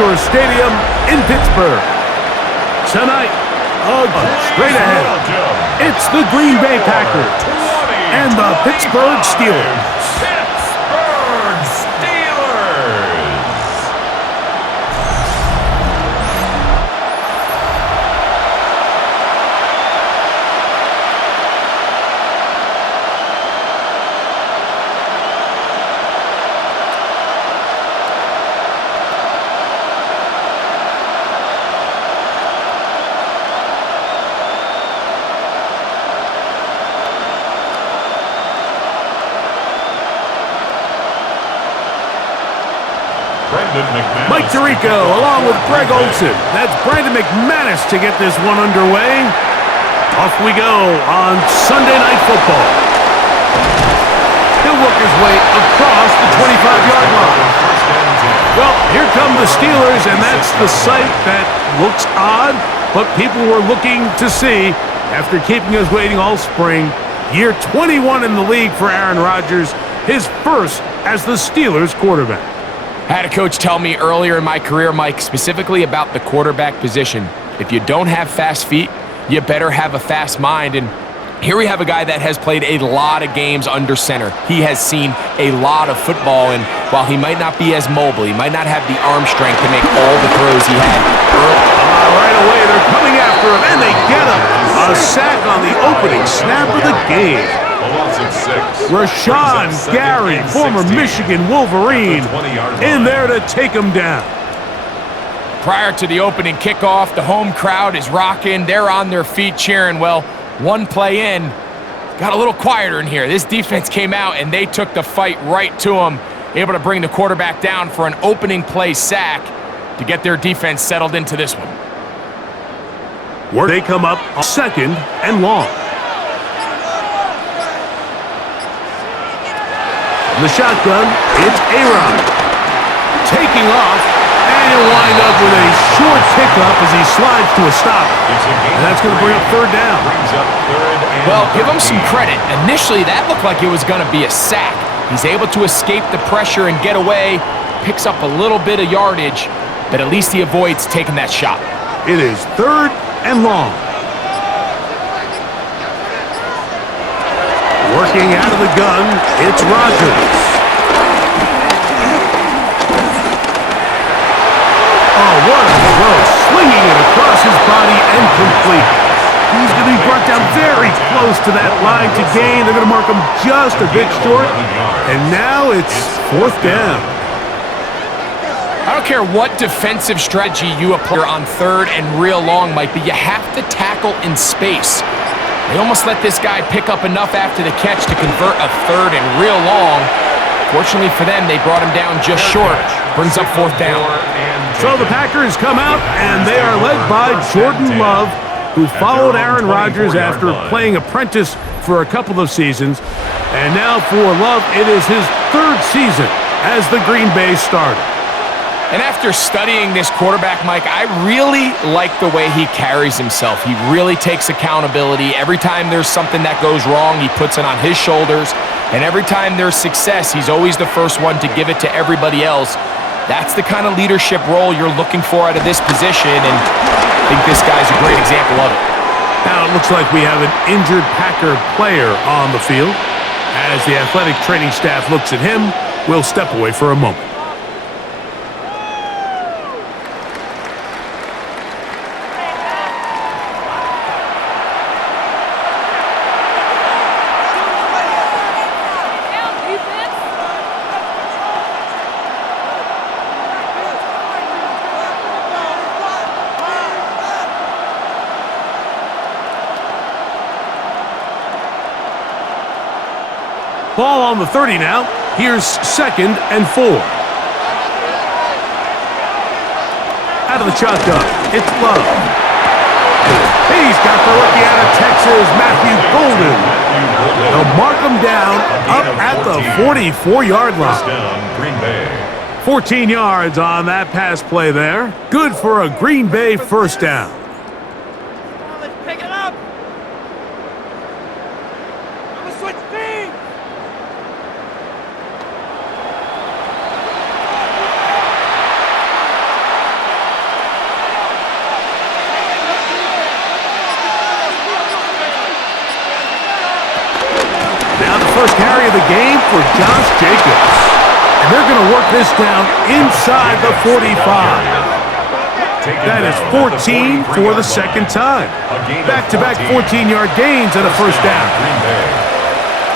Shore Stadium in Pittsburgh. Tonight, straight ahead, it's the Green Bay Packers and the Pittsburgh Steelers. Mike Tirico along with Greg Olsen. That's Brandon McManus to get this one underway. Off we go on Sunday Night Football. He'll work his way across the 25-yard line. Well, here come the Steelers, and that's the sight that looks odd, but people were looking to see after keeping us waiting all spring. Year 21 in the league for Aaron Rodgers, his first as the Steelers quarterback. I had a coach tell me earlier in my career, Mike, specifically about the quarterback position. If you don't have fast feet, you better have a fast mind. And here we have a guy that has played a lot of games under center. He has seen a lot of football, and while he might not be as mobile, he might not have the arm strength to make all the throws he had early. Right away, they're coming after him, and they get him. A sack on the opening snap of the game. Rashawn Gary, former Michigan Wolverine, in there to take him down. Prior to the opening kickoff, the home crowd is rocking. They're on their feet cheering. Well, one play in, got a little quieter in here. This defense came out, and they took the fight right to him, able to bring the quarterback down for an opening play sack to get their defense settled into this one. They come up second and long. The shotgun, it's Aaron. Taking off, and he'll wind up with a short pickup as he slides to a stop. And that's going to bring up third down. Well, give him some credit. Initially, that looked like it was going to be a sack. He's able to escape the pressure and get away, picks up a little bit of yardage, but at least he avoids taking that shot. It is third and long. Working out of the gun, it's Rodgers. Oh, what a throw. Swinging it across his body and complete. He's going to be brought down very close to that line to gain. They're going to mark him just a bit short. And now it's fourth down. I don't care what defensive strategy you apply on third and real long, Mike, but you have to tackle in space. They almost let this guy pick up enough after the catch to convert a third and real long. Fortunately for them, they brought him down just short. Brings up fourth down. So the Packers come out, and they are led by Jordan Love, who followed Aaron Rodgers after playing apprentice for a couple of seasons. And now for Love, it is his third season as the Green Bay starter. And after studying this quarterback, Mike, I really like the way he carries himself. He really takes accountability. Every time there's something that goes wrong, he puts it on his shoulders. And every time there's success, he's always the first one to give it to everybody else. That's the kind of leadership role you're looking for out of this position, and I think this guy's a great example of it. Now it looks like we have an injured Packer player on the field. As the athletic training staff looks at him, we'll step away for a moment. Ball on the 30 now. Here's second and 4. Out of the shotgun, it's Love. He's got the rookie out of Texas, Matthew Golden. They'll mark him down up at the 44-yard line. 14 yards on that pass play there. Good for a Green Bay first down. first carry of the game for Josh Jacobs. And they're going to work this down inside the 45. That is 14 for the second time. Back-to-back 14-yard gains and a first down.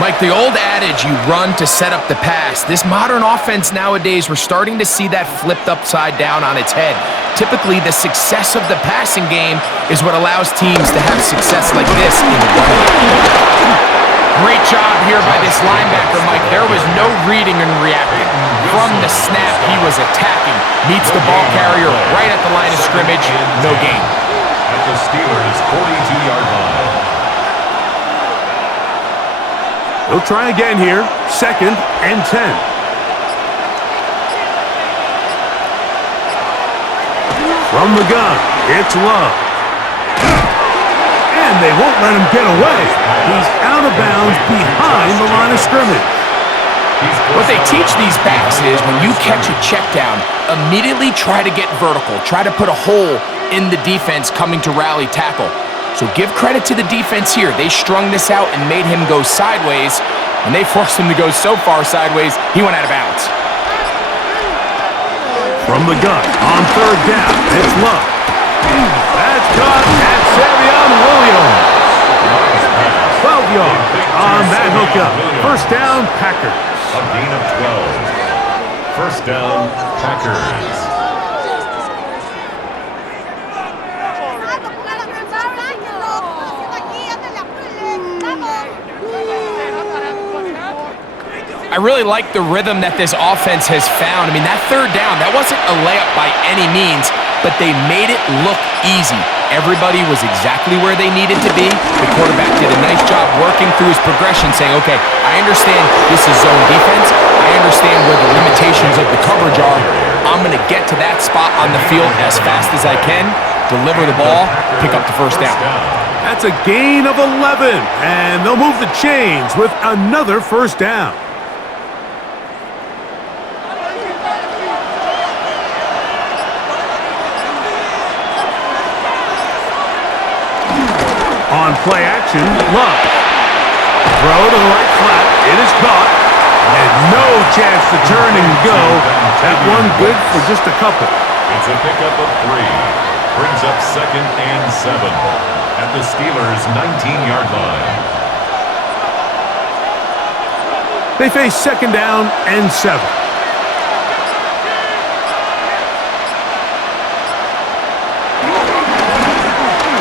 Mike, the old adage, you run to set up the pass. This modern offense nowadays, we're starting to see that flipped upside down on its head. Typically, the success of the passing game is what allows teams to have success like this in the running game. Great job here by this linebacker, Mike. There was no reading and reacting. From the snap, he was attacking. Meets the ball carrier right at the line of scrimmage. No gain. At the Steelers' 42-yard line. They'll try again here. 2nd and 10. From the gun, it's Love. And they won't let him get away. He's out of bounds behind the line of scrimmage. What they teach these backs is when you catch a check down, immediately try to get vertical. Try to put a hole in the defense coming to rally tackle. So give credit to the defense here. They strung this out and made him go sideways. And they forced him to go so far sideways, he went out of bounds. From the gun, on 3rd down, it's Love. That's caught at Savion Williams. 12 yards on that hookup. First down, Packers. A gain of 12. First down, Packers. I really like the rhythm that this offense has found. I mean, that 3rd down, that wasn't a layup by any means, but they made it look easy. Everybody was exactly where they needed to be. The quarterback did a nice job working through his progression, saying, okay, I understand this is zone defense. I understand where the limitations of the coverage are. I'm going to get to that spot on the field as fast as I can, deliver the ball, pick up the first down. That's a gain of 11, and they'll move the chains with another first down. On play action, Love. Throw to the right flat. It is caught. And no chance to turn and go. That one good for just a couple. It's a pickup of 3. Brings up 2nd and 7. At the Steelers' 19-yard line. They face 2nd down and 7.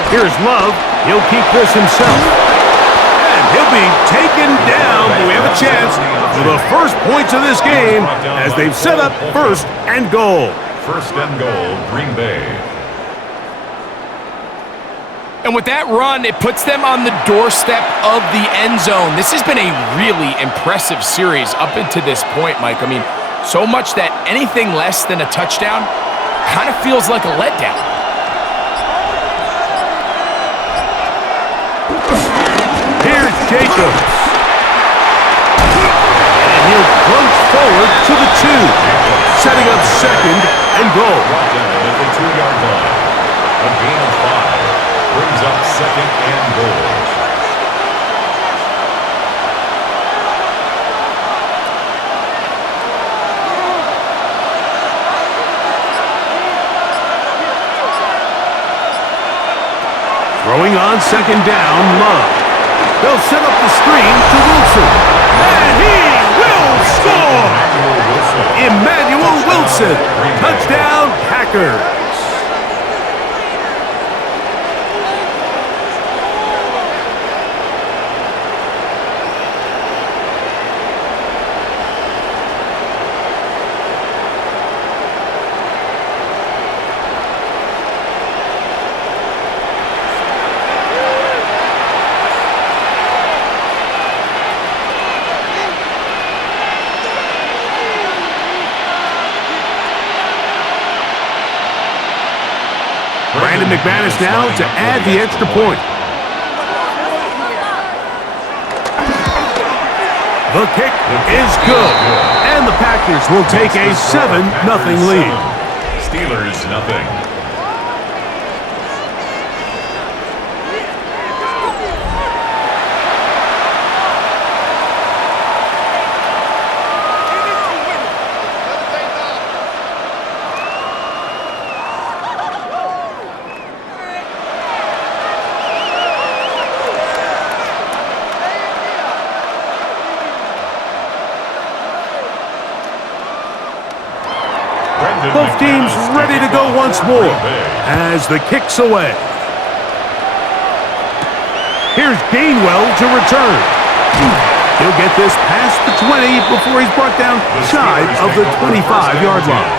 Here's Love. He'll keep this himself. And he'll be taken down. But we have a chance for the first points of this game as they've set up 1st and goal. 1st and goal, Green Bay. And with that run, it puts them on the doorstep of the end zone. This has been a really impressive series up until this point, Mike. I mean, so much that anything less than a touchdown kind of feels like a letdown. Here's Jacobs. And he'll plunge forward to the 2. Setting up 2nd and goal. Brought down at the 2-yard line. A gain of 5. Brings up 2nd and goal. Throwing on 2nd down, Love. They'll set up the screen to Wilson. And he will score! Emmanuel Wilson. Touchdown, Packers. Brandon McManus now to add the extra point. The kick is good. And the Packers will take a 7-0 lead. Steelers, nothing. team's ready to go once more as the kick's away. Here's Gainwell to return. He'll get this past the 20 before he's brought down shy of the 25-yard line.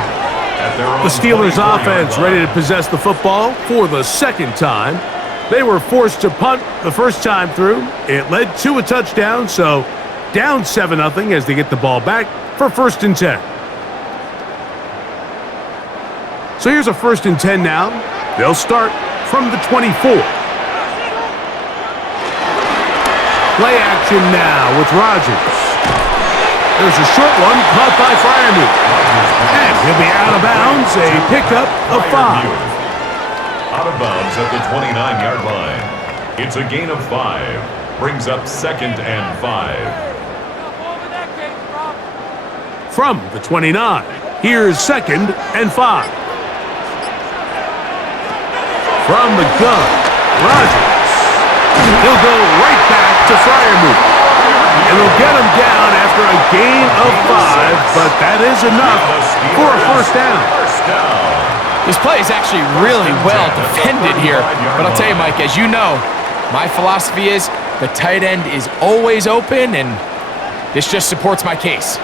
The Steelers' offense ready to possess the football for the second time. They were forced to punt the first time through. It led to a touchdown, so down 7-0 as they get the ball back for 1st and 10. So here's a 1st and 10 now. They'll start from the 24. Play action now with Rodgers. There's a short one caught by Freiermuth. And he'll be out of bounds, a pickup of 5. Out of bounds at the 29-yard line. It's a gain of 5. Brings up 2nd and 5. From the 29, here's 2nd and 5. From the gun, Rodgers. He'll go right back to Freiermuth. And they'll get him down after a gain of 5, but that is enough for a 1st down. This play is actually really well defended here. But I'll tell you, Mike, as you know, my philosophy is the tight end is always open, and this just supports my case.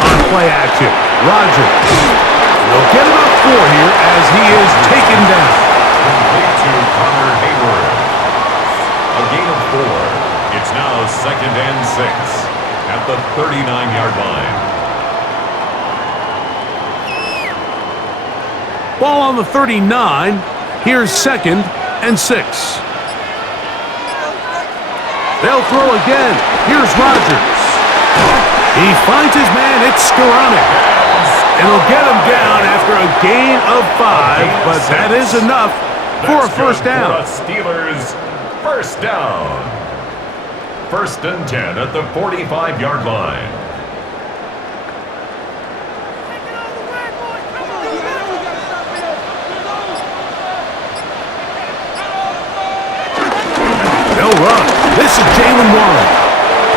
On play action, Rodgers. They'll get him up 4 here as he is taken down. Complete to Connor Hayward. A gain of 4. It's now 2nd and 6 at the 39-yard line. Ball on the 39. Here's 2nd and 6. They'll throw again. Here's Rodgers. He finds his man. It's Skoranek. And he'll get him down after a gain of 5, but that is enough for a 1st down. Steelers 1st down. 1st and 10 at the 45-yard line. They'll run. This is Jalen Warren.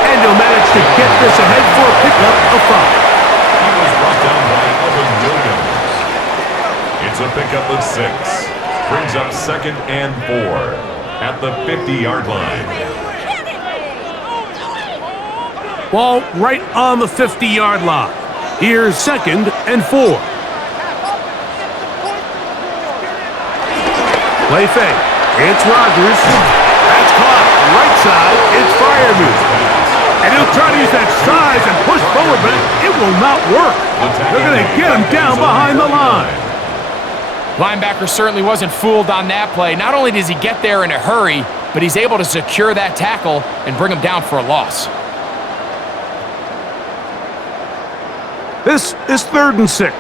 And he'll manage to get this ahead for a pickup of 5. He was brought down by Evan Williams. It's a pickup of 6. Brings up 2nd and 4 at the 50-yard line. Ball right on the 50-yard line. Here's 2nd and 4. Play fake. It's Rodgers. That's caught. Right side. It's Freiermuth. And he'll try to use that size and push forward, but it will not work. They're going to get him down behind the line. Linebacker certainly wasn't fooled on that play. Not only does he get there in a hurry, but he's able to secure that tackle and bring him down for a loss. This is 3rd and 6.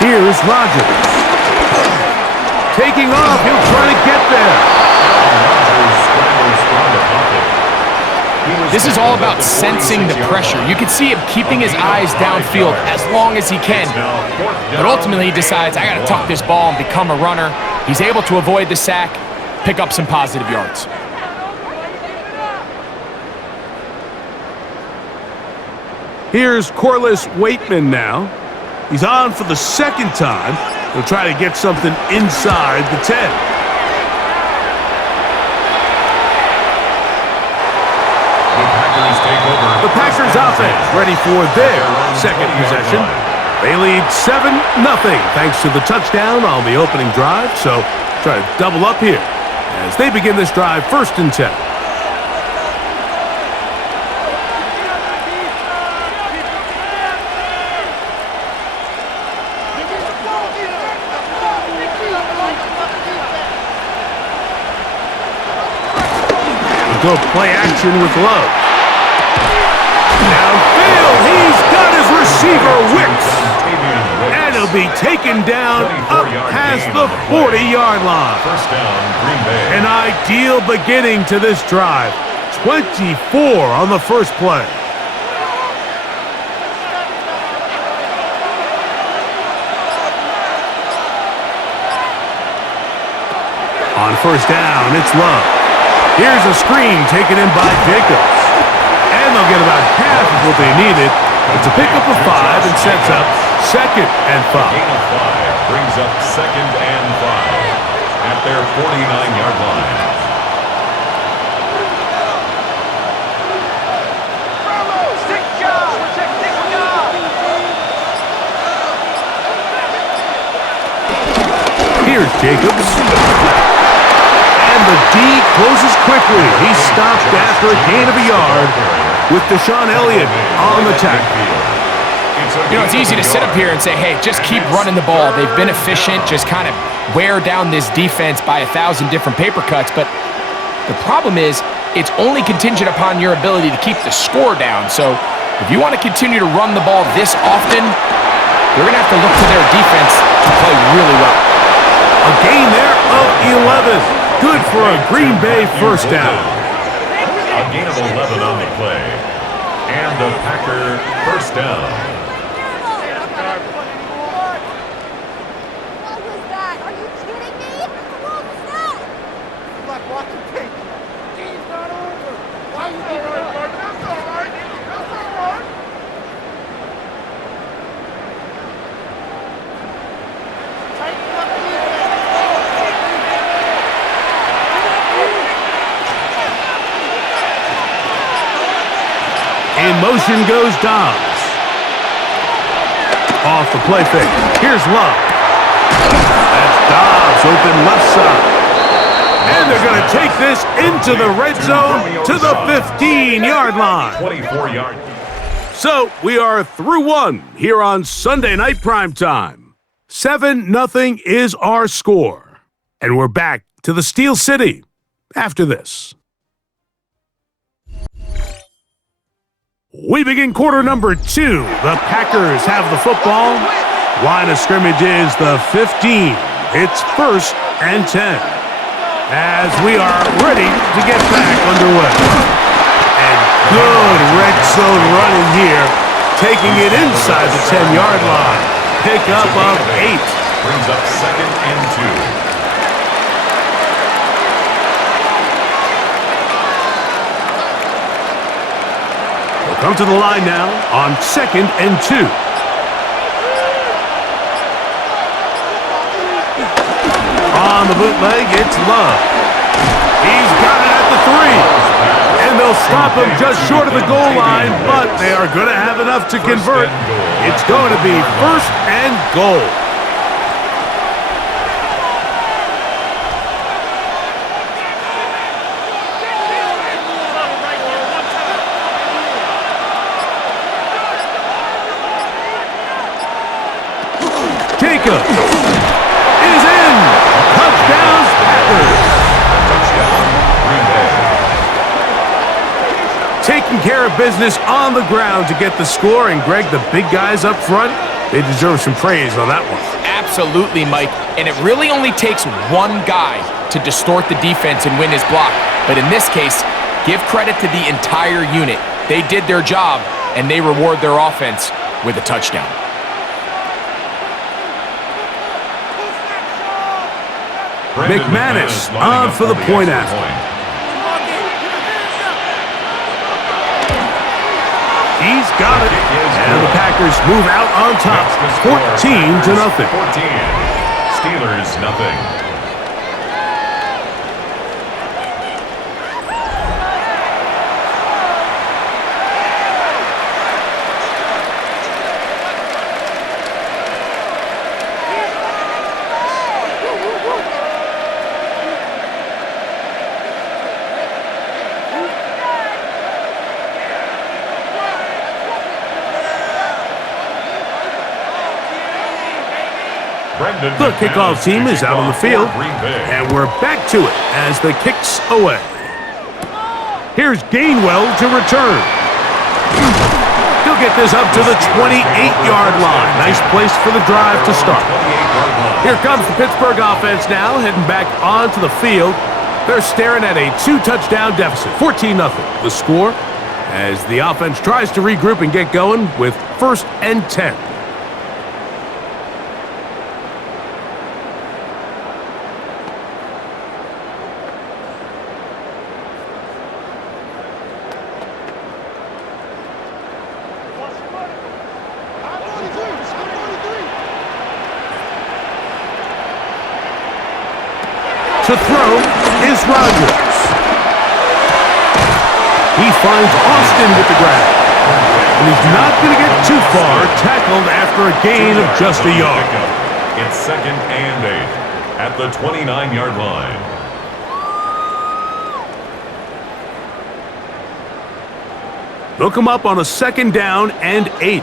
Here's Rodgers. Taking off, he'll try to get there. This is all about sensing the pressure. You can see him keeping his eyes downfield as long as he can. But ultimately he decides, I got to tuck this ball and become a runner. He's able to avoid the sack, pick up some positive yards. Here's Corliss Waitman now. He's on for the 2nd time. He'll try to get something inside the 10. The Packers offense ready for their 2nd possession. They lead 7-0 thanks to the touchdown on the opening drive. So try to double up here as they begin this drive 1st and 10. Go play action with Love. Downfield, he's got his receiver Wicks. And he'll be taken down up past the 40-yard line. 1st down, Green Bay. An ideal beginning to this drive. 24 on the first play. On 1st down, it's Love. Here's a screen taken in by Jacobs. And And they'll get about half of what they needed. It's a pickup of 5 and sets up 2nd and 5. Gain of 5 brings up 2nd and 5 at their 49-yard line. Here's Jacobs. And the D closes quickly. He's stopped after a gain of a yard with Deshaun Elliott on the tackle. You know, it's easy to sit up here and say, hey, just keep running the ball. They've been efficient, just kind of wear down this defense by 1,000 different paper cuts. But the problem is it's only contingent upon your ability to keep the score down. So if you want to continue to run the ball this often, you're going to have to look to their defense to play really well. A gain there of 11. Good for a Green Bay first down. A gain of 11 on the play. And the Packer first down. What was that? Are you kidding me? What was that? It's like watching tape. Game's not over. Why are you giving up? That's all right. That's all right. Tighten up the defense. In motion goes Dobbs. Off the play fake. Here's Love. That's Dobbs open left side. And they're going to take this into the red zone to the 15-yard line. 24-yard. So we are through one here on Sunday Night Primetime. 7-0 is our score. And we're back to the Steel City after this. We begin quarter number 2. The Packers have the football. Line of scrimmage is the 15. It's 1st and 10. As we are ready to get back underway. And good red zone running here, taking it inside the 10-yard line. Pickup of 8. Brings up 2nd and 2. Come to the line now on 2nd and 2. On the bootleg, it's Love. He's got it at the 3. And they'll stop him just short of the goal line, but they are going to have enough to convert. It's going to be 1st and goal. Jacobs is in. Touchdown, Packers. Touchdown, Green Bay. Taking care of business on the ground to get the score. And Greg, the big guys up front, they deserve some praise on that one. Absolutely, Mike. And it really only takes one guy to distort the defense and win his block. But in this case, give credit to the entire unit. They did their job, and they reward their offense with a touchdown. McManus on for the point after. He's got it. And the Packers move out on top, 14-0. 14. Steelers, nothing. The kickoff team is out on the field, and we're back to it as the kick's away. Here's Gainwell to return. He'll get this up to the 28-yard line. Nice place for the drive to start. Here comes the Pittsburgh offense now, heading back onto the field. They're staring at a 2-touchdown deficit, 14-0. The score as the offense tries to regroup and get going with 1st and 10. To throw is Rodgers. He finds Austin with the grab. And he's not going to get too far, tackled after a gain of just a yard. It's 2nd and 8 at the 29-yard line. Look him up on a 2nd down and 8.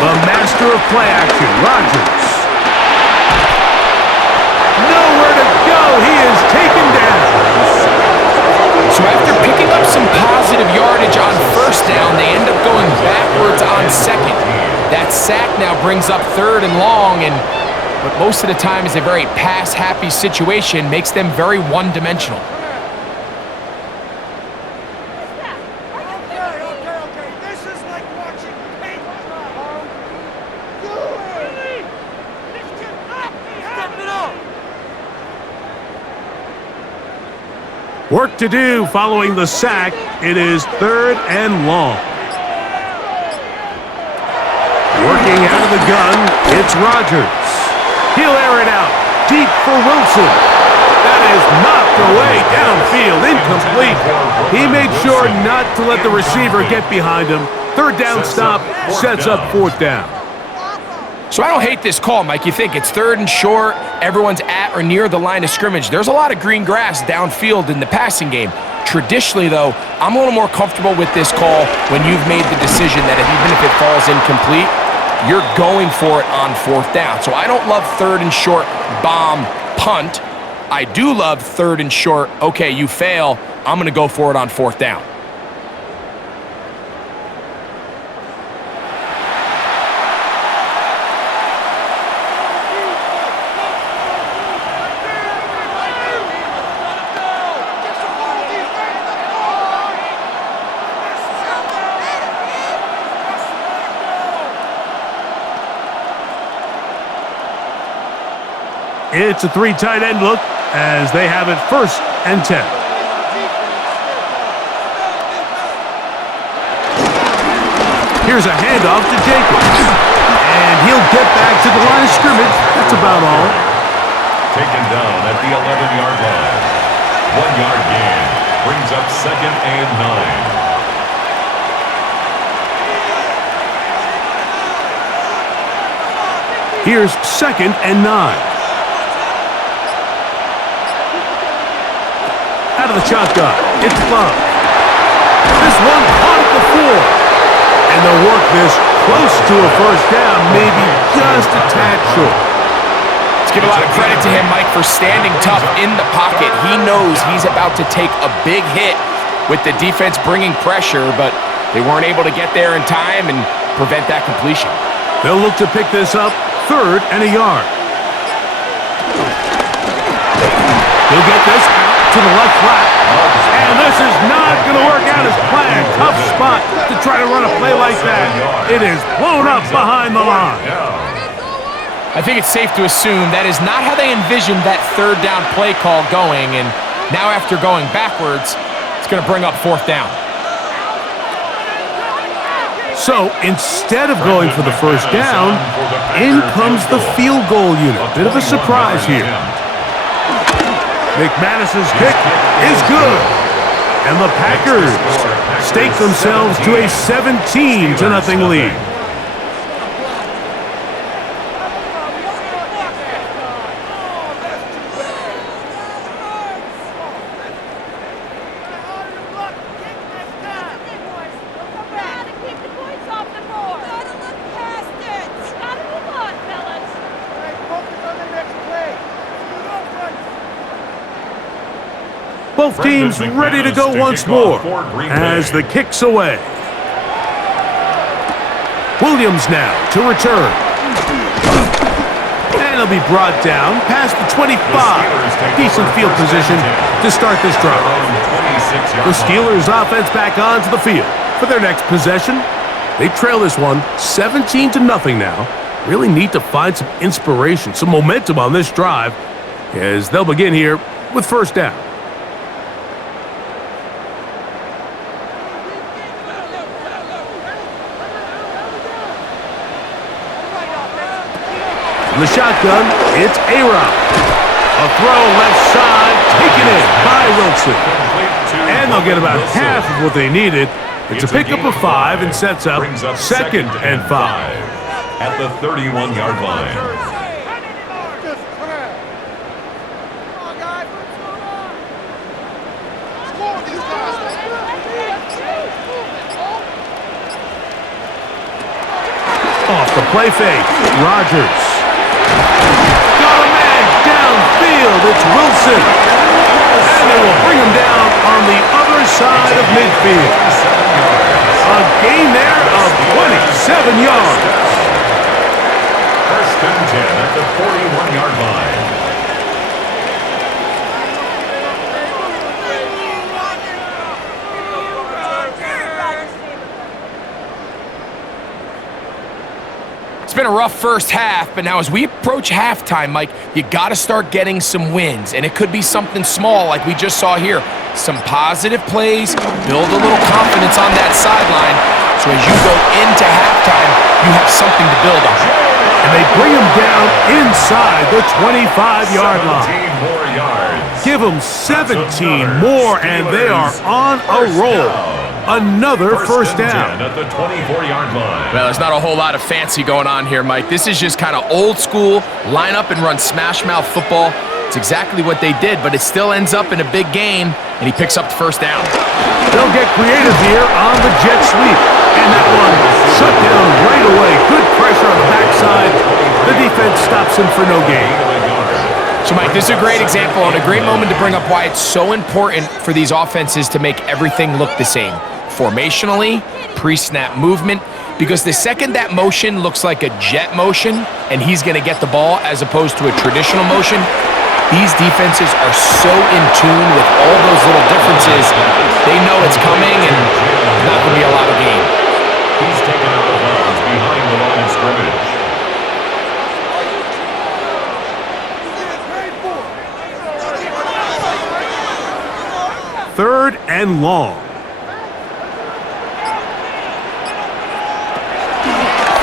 The master of play action, Rodgers. Nowhere to go. He is taken down. So after picking up some positive yardage on 1st down, they end up going backwards on 2nd. That sack now brings up 3rd and long, and what most of the time is a very pass-happy situation makes them very one-dimensional. Work to do following the sack. It is 3rd and long. Working out of the gun, it's Rodgers. He'll air it out. Deep for Wilson. That is knocked away downfield. Incomplete. He made sure not to let the receiver get behind him. 3rd down stop sets up 4th down. So I don't hate this call, Mike. You think it's 3rd and short, everyone's at or near the line of scrimmage. There's a lot of green grass downfield in the passing game. Traditionally, though, I'm a little more comfortable with this call when you've made the decision that even if it falls incomplete, you're going for it on 4th down. So I don't love 3rd and short, bomb, punt. I do love 3rd and short, okay, you fail, I'm going to go for it on 4th down. It's a 3 tight end look as they have it 1st and 10. Here's a handoff to Jacobs. And he'll get back to the line of scrimmage. That's about all. Taken down at the 11-yard line. 1-yard gain brings up 2nd and 9. Here's 2nd and 9. Out of the shotgun, it's Love. This one caught at the 4. And they'll work this close to a 1st down, maybe just a tad short. Let's give a lot of credit to him, Mike, for standing tough in the pocket. He knows he's about to take a big hit with the defense bringing pressure, but they weren't able to get there in time and prevent that completion. They'll look to pick this up 3rd and a yard. He'll get this to the left flat. And this is not going to work out as planned. Tough spot to try to run a play like that. It is blown up behind the line. I think it's safe to assume that is not how they envisioned that 3rd down play call going, and now after going backwards, it's going to bring up 4th down. So instead of going for the 1st down, in comes the field goal unit. Bit of a surprise here. McManus's kick is good. And the Packers stake themselves to a 17-0 lead. Both teams ready to go once more as the kick's away. Williams now to return. And he'll be brought down past the 25. Decent field position to start this drive. The Steelers offense back onto the field for their next possession. They trail this one 17-0 now. Really need to find some inspiration, some momentum on this drive as they'll begin here with 1st down. In the shotgun, it's A-Rob. A throw left side, taken in by Wilson. And they'll get about half of what they needed. It's a pickup of 5 and sets up second and 5. At the 31-yard line. Just crap. Come on, guys. What's going on? Score these guys, man. Off the play fake, Rodgers. Got a man downfield, it's Wilson. And they will bring him down on the other side of midfield. A gain there of 27 yards. First and 10 at the 41-yard line. It's been a rough first half, but now as we approach halftime, Mike, you got to start getting some wins, and it could be something small like we just saw here. Some positive plays, build a little confidence on that sideline, so as you go into halftime, you have something to build on. And they bring him down inside the 25-yard line. 17 more yards. Give them 17 more, and they are on a roll. Another first down. At the 24-yard line. Well, there's not a whole lot of fancy going on here, Mike. This is just kind of old school, line up and run smash mouth football. It's exactly what they did, but it still ends up in a big game, and he picks up the first down. They'll get creative here on the jet sweep. And that one shut down right away. Good pressure on the backside. The defense stops him for no gain. So, Mike, this is a great example and a great moment to bring up why it's so important for these offenses to make everything look the same. Formationally, pre-snap movement, because the second that motion looks like a jet motion and he's going to get the ball as opposed to a traditional motion, these defenses are so in tune with all those little differences, they know it's coming and not going to be a lot of gain. He's taken out of bounds behind the line of scrimmage. Third and long.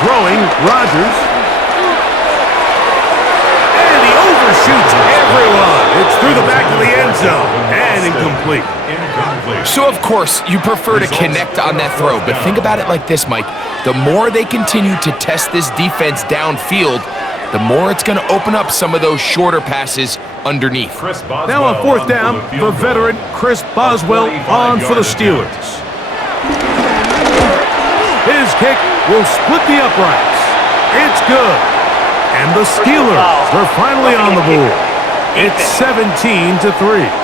Throwing, Rodgers. And he overshoots everyone. It's through the back of the end zone and incomplete. So, of course, you prefer to connect on that throw, but think about it like this, Mike. The more they continue to test this defense downfield, the more it's going to open up some of those shorter passes underneath. Now on fourth down, the veteran Chris Boswell on for the Steelers. His kick will split the uprights. It's good. And the Steelers are finally on the board. It's 17-3.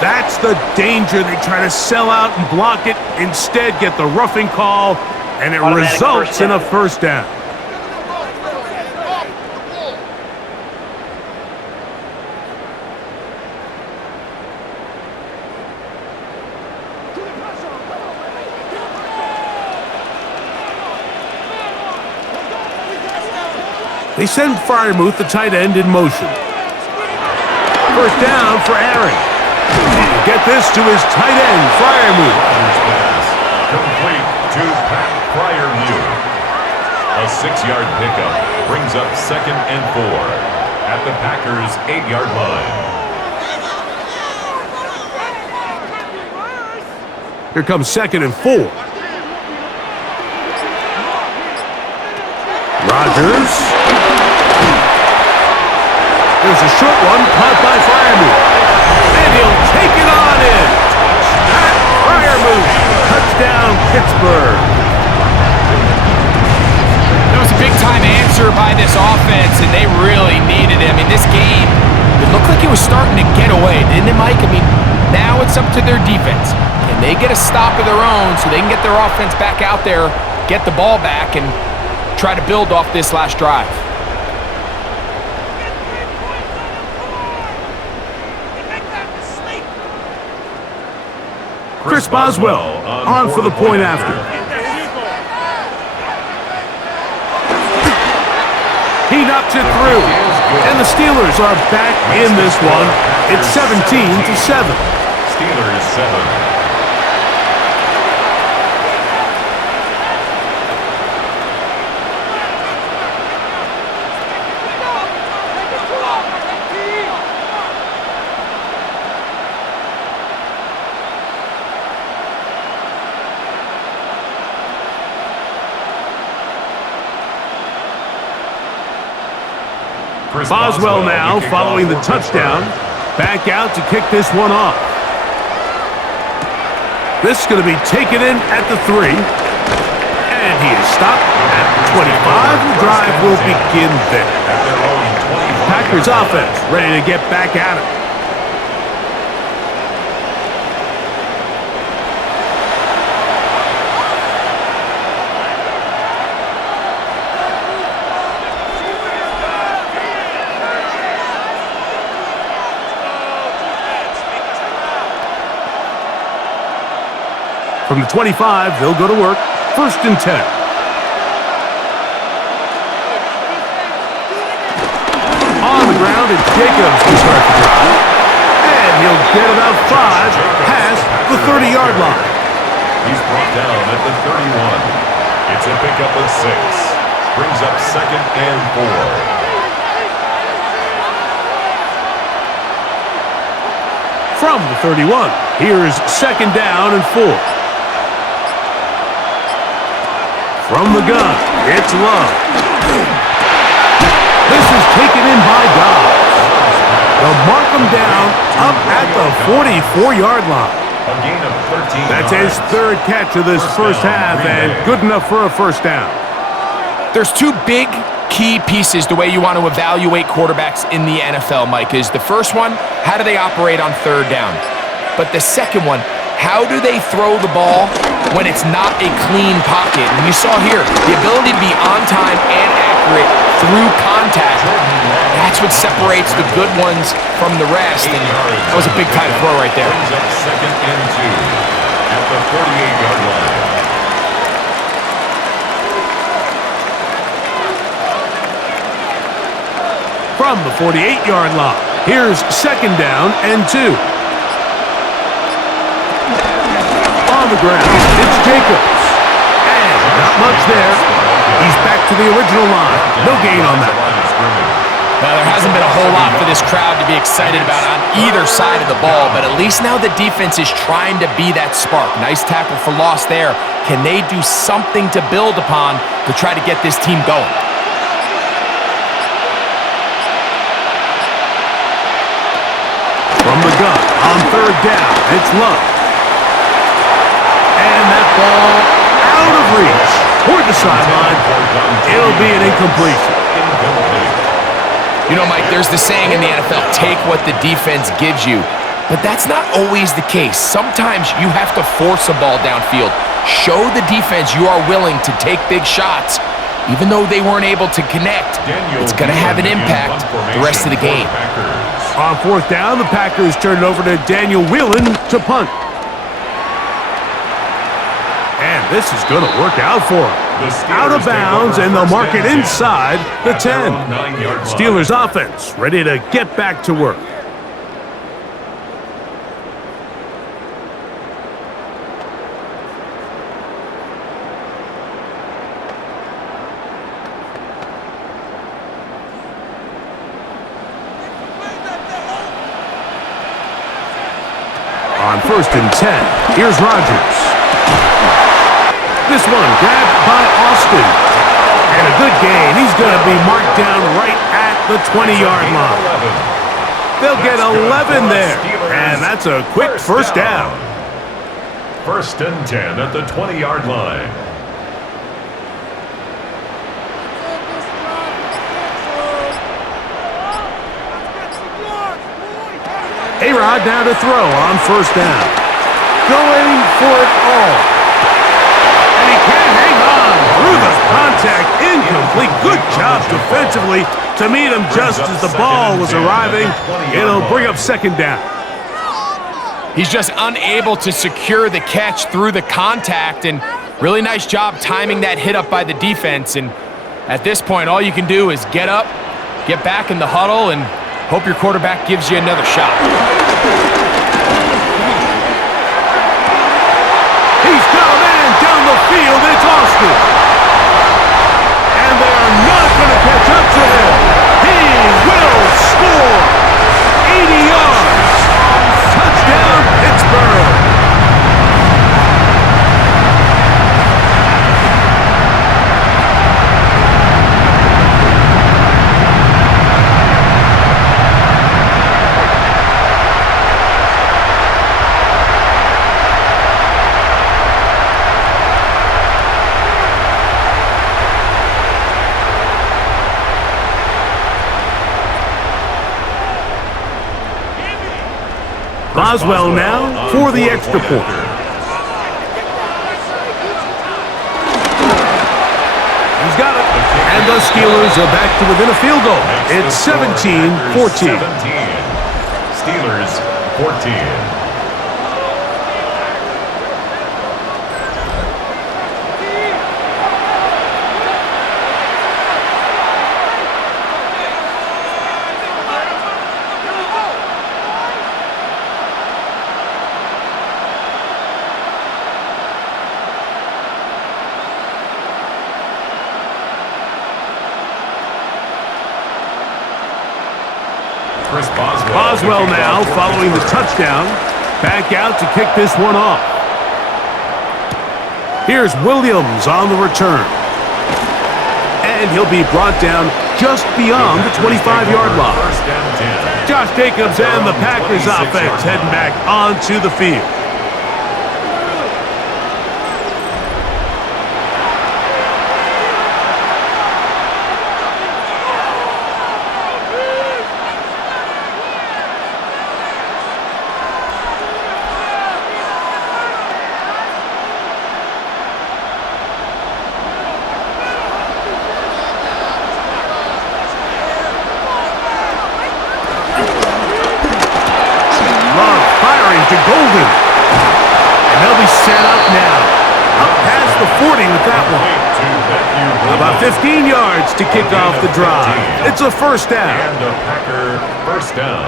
That's the danger. They try to sell out and block it. Instead, get the roughing call, and it results in a first down. They send Freiermuth, the tight end, in motion. First down for Aaron. Get this to his tight end, Freiermuth. Complete to Pat Freiermuth. A 6-yard pickup brings up 2nd and 4 at the Packers' 8-yard line. Here comes 2nd and 4. Rodgers. There's a short one caught by Freiermuth. And he'll take it on in. Pat Freiermuth. Touchdown, Pittsburgh. That was a big-time answer by this offense, and they really needed it. I mean, this game, it looked like it was starting to get away, didn't it, Mike? I mean, now it's up to their defense. Can they get a stop of their own so they can get their offense back out there, get the ball back, and try to build off this last drive? Chris Boswell on for the point after. He knocks it through, and the Steelers are back in this one. It's 17-7. Steelers 7. Boswell now following the touchdown. Back out to kick this one off. This is going to be taken in at the 3. And he is stopped at the 25. The drive will begin there. Packers offense ready to get back at it. From the 25, they'll go to work. 1st and 10. On the ground, and Jacobs will start the drive. And he'll get about 5 past the 30-yard line. He's brought down at the 31. It's a pickup of 6. Brings up 2nd and 4. From the 31, here's 2nd down and 4. From the gun, it's Love. This is taken in by Dobbs. They'll mark him down up at the 44-yard line. A gain of 13 That's yards. his 3rd catch of this first half, and good enough for a 1st down. There's 2 big key pieces the way you want to evaluate quarterbacks in the NFL, Mike, is the first one, how do they operate on 3rd down? But the second one, how do they throw the ball when it's not a clean pocket? And you saw here, the ability to be on time and accurate through contact. That's what separates the good ones from the rest. And that was a big-time throw right there. Brings up 2nd and 2 at the 48-yard line. From the 48-yard line, here's 2nd down and 2. On the ground, it's Jacobs. And not much there. He's back to the original line. No gain on that. Now, there hasn't been a whole lot for this crowd to be excited about on either side of the ball, but at least now the defense is trying to be that spark. Nice tackle for loss there. Can they do something to build upon to try to get this team going? From the gun, on 3rd down, it's Love. And that ball out of reach toward the sideline. It'll be an incompletion. You know, Mike, there's the saying in the NFL, take what the defense gives you. But that's not always the case. Sometimes you have to force a ball downfield. Show the defense you are willing to take big shots. Even though they weren't able to connect, it's going to have an impact the rest of the game. On 4th down, the Packers turn it over to Daniel Whelan to punt. And this is going to work out for him. Out of bounds, and they'll mark it inside the 10. Steelers offense ready to get back to work. On 1st and 10, here's Rodgers. This one grabbed by Austin. And a good gain. He's going to be marked down right at the 20-yard line. They'll get 11 there. And that's a quick 1st down. 1st and 10 at the 20-yard line. A-Rod now to throw on 1st down. Going for it all. And he can't hang on through the contact. Incomplete. Good job defensively to meet him just as the ball was arriving. It'll bring up 2nd down. He's just unable to secure the catch through the contact, and really nice job timing that hit up by the defense. And at this point, all you can do is get up, get back in the huddle, and hope your quarterback gives you another shot. He's got a man down the field. It's Austin. And they're not going to catch up to him. He will score. 80 yards. Touchdown, Pittsburgh. Boswell now for the extra point. He's got it. And the Steelers are back to within a field goal. It's 17-14. Steelers 14. Boswell now following the touchdown. Back out to kick this one off. Here's Williams on the return. And he'll be brought down just beyond the 25-yard line. Josh Jacobs and the Packers offense heading back onto the field. To Golden. And they'll be set up now. Up past the 40 with that one. About 15 yards to kick off the drive. It's a first down. And a Packer first down.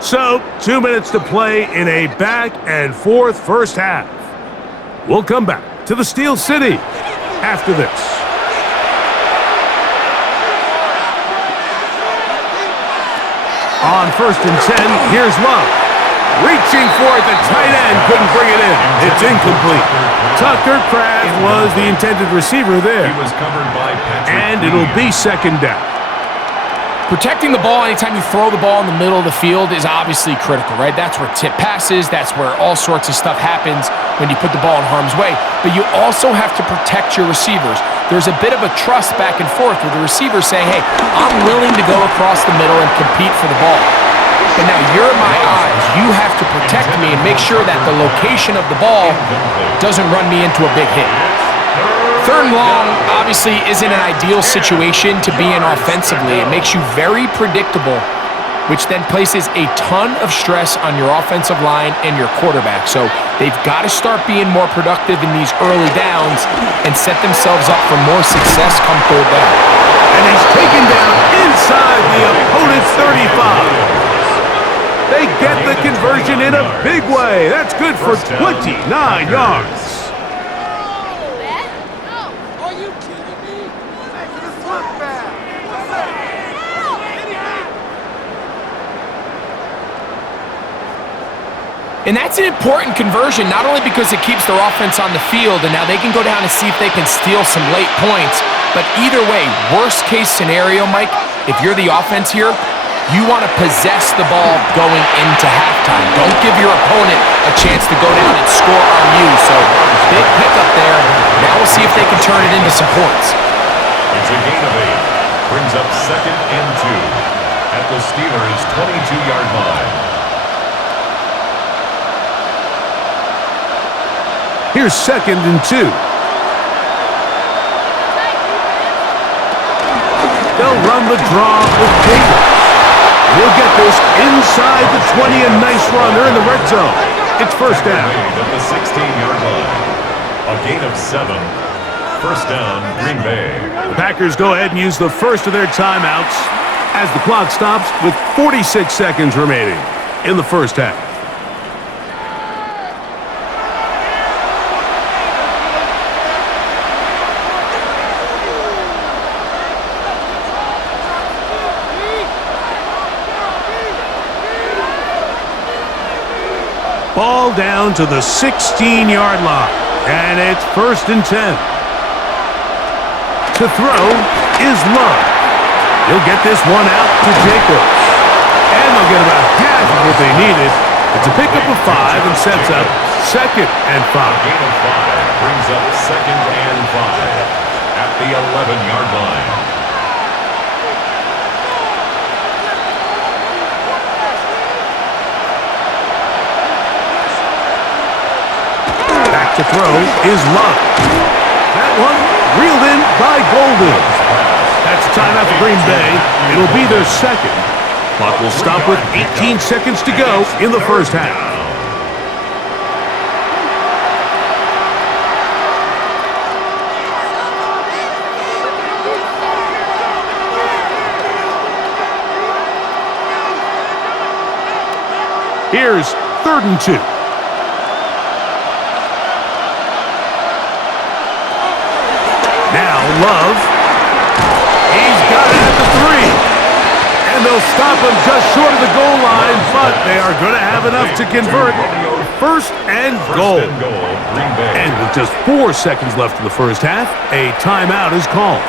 So, 2 minutes to play in a back-and-forth first half. We'll come back to the Steel City after this. On 1st and 10, here's Love. Reaching for it, the tight end couldn't bring it in. It's incomplete. Tucker Kraft was the intended receiver there. He was covered by Patrick and it'll be second down. Protecting the ball anytime you throw the ball in the middle of the field is obviously critical, right? That's where tip passes. That's where all sorts of stuff happens when you put the ball in harm's way. But you also have to protect your receivers. There's a bit of a trust back and forth with the receiver saying, hey, I'm willing to go across the middle and compete for the ball. But now you're in my eyes. You have to protect me and make sure that the location of the ball doesn't run me into a big hit. 3rd and long obviously isn't an ideal situation to be in offensively. It makes you very predictable, which then places a ton of stress on your offensive line and your quarterback. So they've got to start being more productive in these early downs and set themselves up for more success come 3rd down. And he's taken down inside the opponent's 35. They get the conversion in a big way. That's good for 29 yards. Are you kidding me? Making us look bad. And that's an important conversion, not only because it keeps their offense on the field, and now they can go down and see if they can steal some late points, but either way, worst case scenario, Mike, if you're the offense here, you want to possess the ball going into halftime. Don't give your opponent a chance to go down and score on you. So, big pickup there. Now we'll see if they can turn it into some points. It's a gain of 8. Brings up 2nd and 2 at the Steelers' 22-yard line. Here's 2nd and 2. They'll run the draw with Jacobs. He'll get this inside the 20, a nice run. They're in the red zone. It's first down. At the 16-yard line. A gain of 7. First down, Green Bay. The Packers go ahead and use the first of their timeouts as the clock stops with 46 seconds remaining in the first half. Ball down to the 16-yard line, and it's 1st and 10. To throw is Love. He'll get this one out to Jacobs. And they'll get about half of what they needed. It's a pickup of 5 and sets up 2nd and 5. Gain of 5 brings up 2nd and 5 at the 11-yard line. to throw is Love. That one reeled in by Golden. That's a timeout for Green Bay. It'll be their second. Clock will stop with 18 seconds to go in the first half. Here's 3rd and 2. Now Love. He's got it at the 3. And they'll stop him just short of the goal line, but they are going to have enough to convert. 1st and goal. And with just 4 seconds left in the first half, a timeout is called.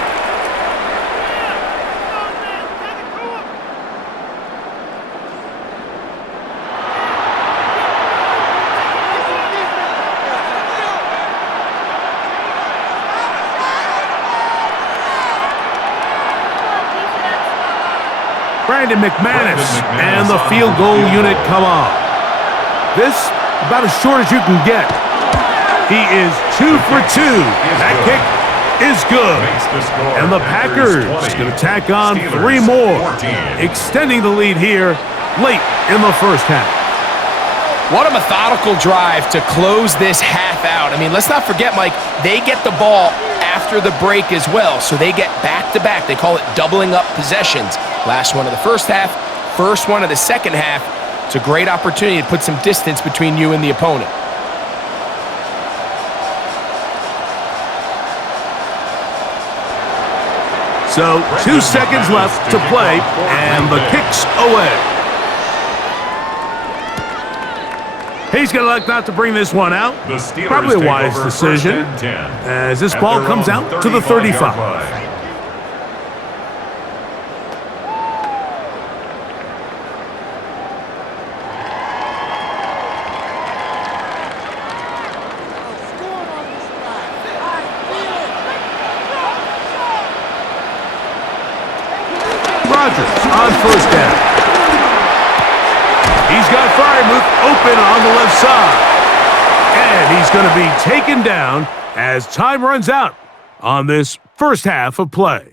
Brandon McManus and the field goal unit come on. This about as short as you can get. He is 2 for 2. That kick is good. And the Packers going to tack on 3 more, extending the lead here late in the first half. What a methodical drive to close this half out. I mean, let's not forget, Mike, they get the ball after the break as well, so they get back-to-back. They call it doubling up possessions. Last one of the first half, first one of the second half. It's a great opportunity to put some distance between you and the opponent. So 2 seconds left to play, and the kick's away. He's going to elect not to bring this one out. Probably a wise decision, as this ball comes out to the 35. On 1st down. He's got Freiermuth open on the left side. And he's going to be taken down as time runs out on this first half of play.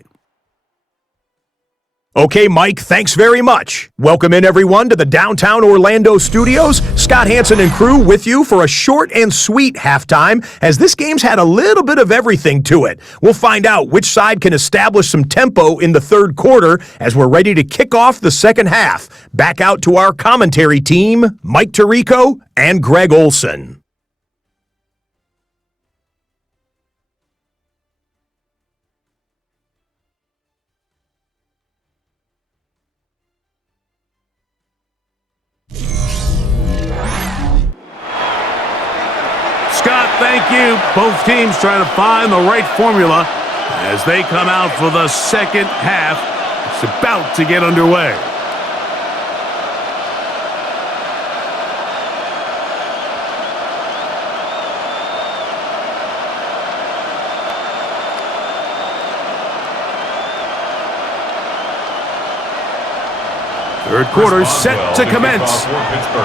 Okay, Mike, thanks very much. Welcome in, everyone, to the downtown Orlando studios. Scott Hansen and crew with you for a short and sweet halftime, as this game's had a little bit of everything to it. We'll find out which side can establish some tempo in the 3rd quarter as we're ready to kick off the second half. Back out to our commentary team, Mike Tirico and Greg Olson. Scott, thank you. Both teams trying to find the right formula as they come out for the second half. It's about to get underway. Third quarter set to commence.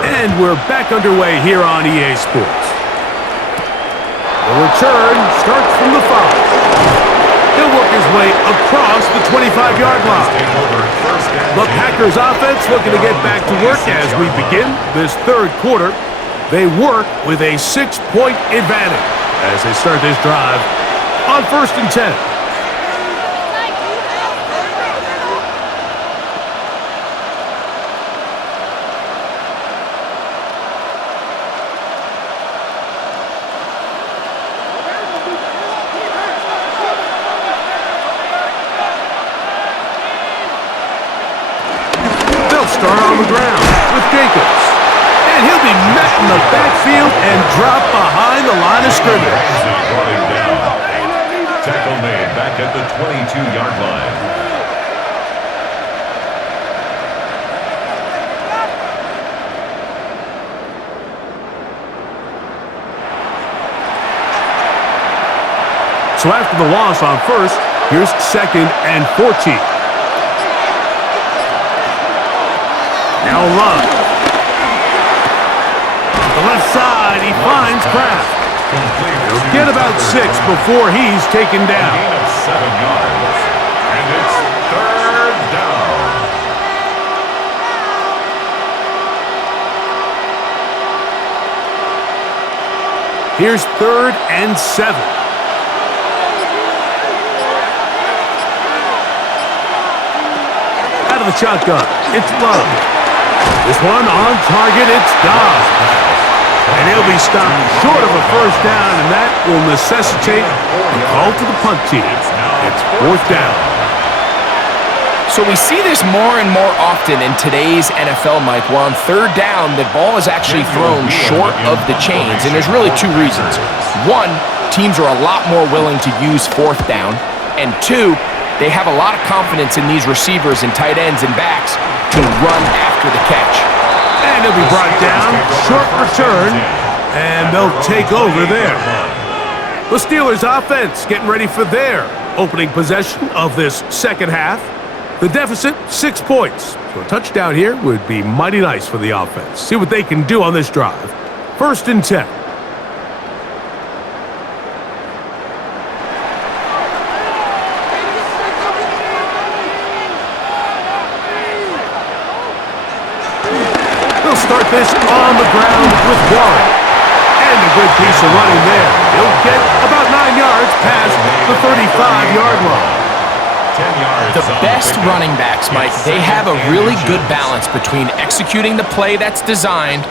And we're back underway here on EA Sports. The return starts from the 5. He'll work his way across the 25-yard line. The Packers offense looking to get back to work as we begin this 3rd quarter. They work with a 6-point advantage as they start this drive on 1st and 10. Start on the ground with Jacobs. And he'll be met in the backfield and dropped behind the line of scrimmage. Tackle made back at the 22-yard line. So after the loss on 1st, here's 2nd and 14. Now Love. The left side, he finds Kraft. Complete. Get about 6 before he's taken A down. gain of 7 yards. And it's third down. Here's 3rd and 7. Out of the shotgun, it's Love. This one on target, it's Dobbs. And he'll be stopped short of a first down, and that will necessitate a call to the punt team. It's 4th down. So we see this more and more often in today's NFL, Mike, where on 3rd down, the ball is actually thrown short of the chains, and there's really 2 reasons. 1, teams are a lot more willing to use 4th down, and 2, they have a lot of confidence in these receivers and tight ends and backs to run after the catch. And he'll be brought down, short return, and they'll take over there. The Steelers offense getting ready for their opening possession of this second half. The deficit, 6 points. So a touchdown here would be mighty nice for the offense. See what they can do on this drive. 1st and 10. They'll start this on the ground with Warren. And a good piece of running there. He'll get about 9 yards past the 35-yard line. 10 yards. The best running backs, Mike, they have a really good balance between executing the play that's designed,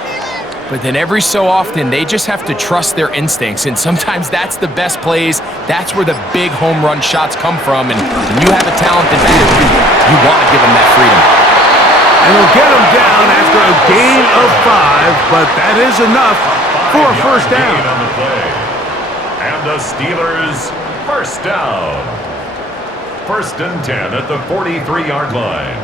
but then every so often they just have to trust their instincts, and sometimes that's the best plays. That's where the big home run shots come from, and when you have a talented back, you want to give them that freedom. And he'll get him down after a gain of 5, but that is enough for a first down. On the play. And the Steelers first down. 1st and 10 at the 43-yard line.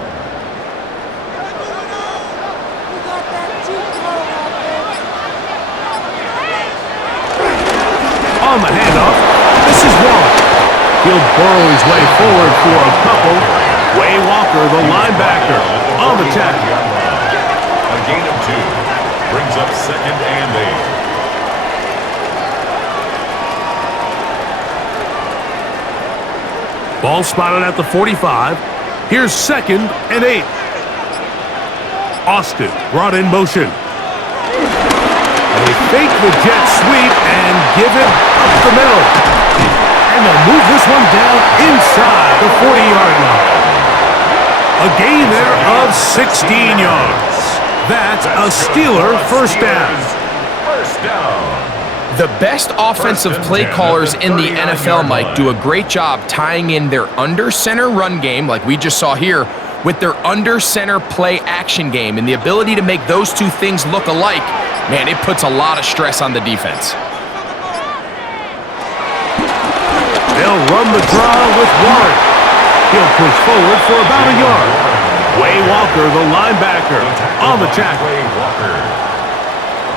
On the handoff, this is Warren. He'll burrow his way forward for a couple. Way Walker, the linebacker, on the tackle. A gain of 2 brings up 2nd and 8. Ball spotted at the 45. Here's 2nd and 8. Austin brought in motion. They fake the jet sweep and give it up the middle. And they'll move this one down inside the 40-yard line. A gain there of 16 yards. That's a Steeler first down. First down. The best offensive play callers in the NFL, Mike, do a great job tying in their under-center run game, like we just saw here, with their under-center play action game. And the ability to make those 2 things look alike, man, it puts a lot of stress on the defense. They'll run the draw with Warren. He'll push forward for about a yard. Way Walker, the linebacker, on the tackle. Way Walker.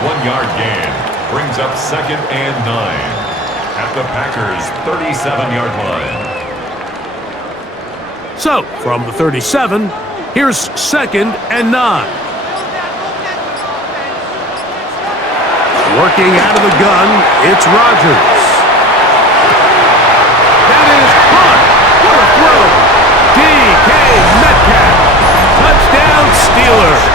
1 yard gain. Brings up 2nd and 9 at the Packers' 37-yard line. So, from the 37, here's 2nd and 9. Working out of the gun, it's Rodgers. That is caught. What a throw. DK Metcalf. Touchdown, Steelers.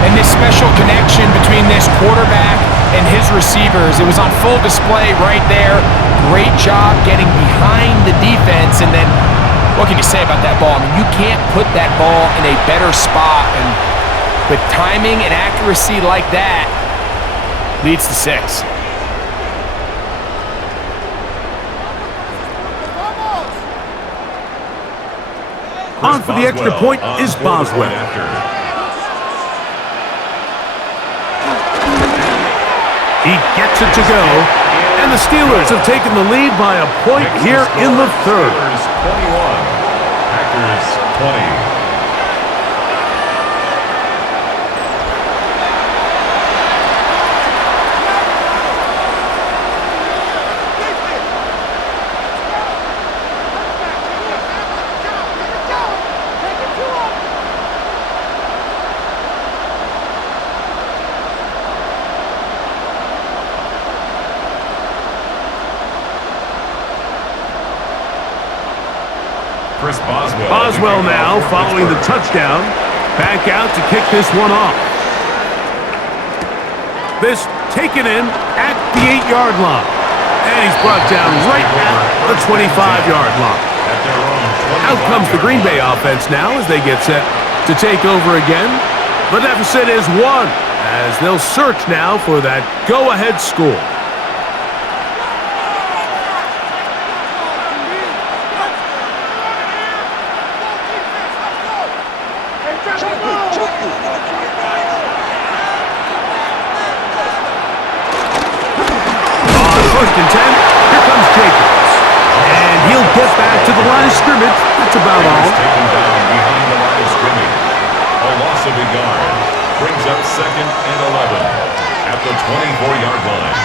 And this special connection between this quarterback and his receivers, it was on full display right there. Great job getting behind the defense. And then, what can you say about that ball? I mean, you can't put that ball in a better spot. And with timing and accuracy like that, leads to 6. On for the extra point is Boswell. He gets it to go, and the Steelers have taken the lead by a point here in the 3rd. Steelers 21, Packers 20. Chris Boswell. Boswell now following the touchdown. Back out to kick this one off. This taken in at the 8-yard line. And he's brought down right at the 25-yard line. Out comes the Green Bay offense now as they get set to take over again. The deficit is 1 as they'll search now for that go-ahead score. First and 10, here comes Jacobs. And he'll get back to the line of scrimmage. That's about all. Taken down behind the line of scrimmage. A loss of a yard. Brings up 2nd and 11 at the 24-yard line.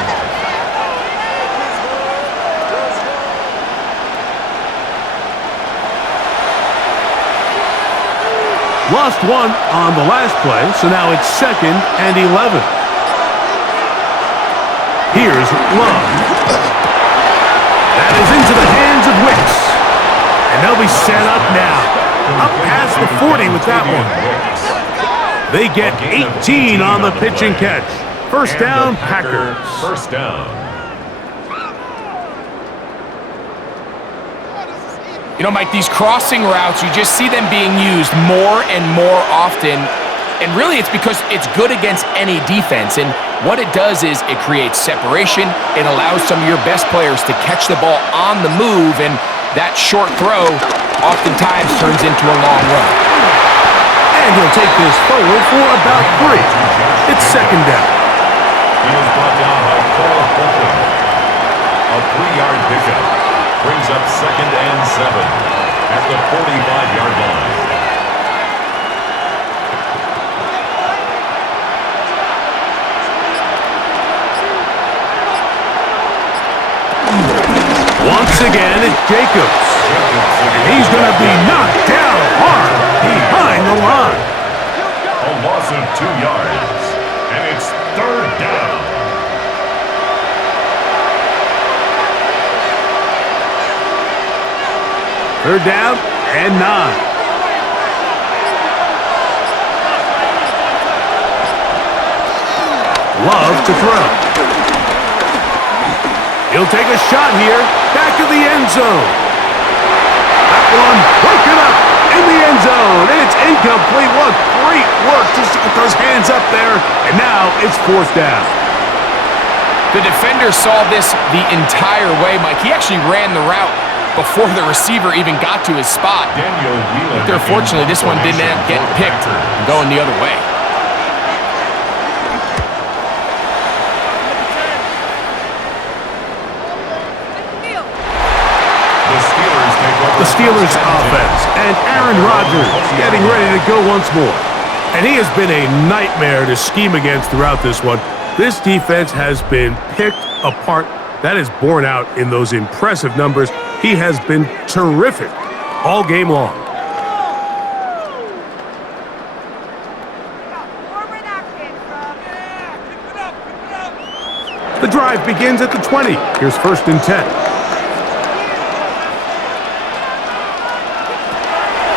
Lost 1 on the last play, so now it's 2nd and 11. Here's Love. That is into the hands of Wicks. And they'll be set up now. Up past the 40 with that one. They get 18 on the pitch and catch. First down, Packers. First down. You know, Mike, these crossing routes, you just see them being used more and more often. And really, it's because it's good against any defense. And what it does is it creates separation. It allows some of your best players to catch the ball on the move. And that short throw oftentimes turns into a long run. And he'll take this forward for about 3. It's 2nd down. He was brought down by Cole Fulton. A 3-yard pickup. Brings up 2nd and 7 at the 45-yard line. Once again, it's Jacobs. And he's going to be knocked down hard behind the line. A loss of 2 yards. And it's 3rd down. Third down and 9. Love to throw. He'll take a shot here. Back of the end zone. That one broken up in the end zone. And it's incomplete. What great work just to get those hands up there. And now it's 4th down. The defender saw this the entire way, Mike. He actually ran the route before the receiver even got to his spot. But unfortunately, this one didn't end up getting picked and going the other way. The Steelers offense and Aaron Rodgers getting ready to go once more. And he has been a nightmare to scheme against throughout this one. This defense has been picked apart. That is borne out in those impressive numbers. He has been terrific all game long. The drive begins at the 20. Here's 1st and 10.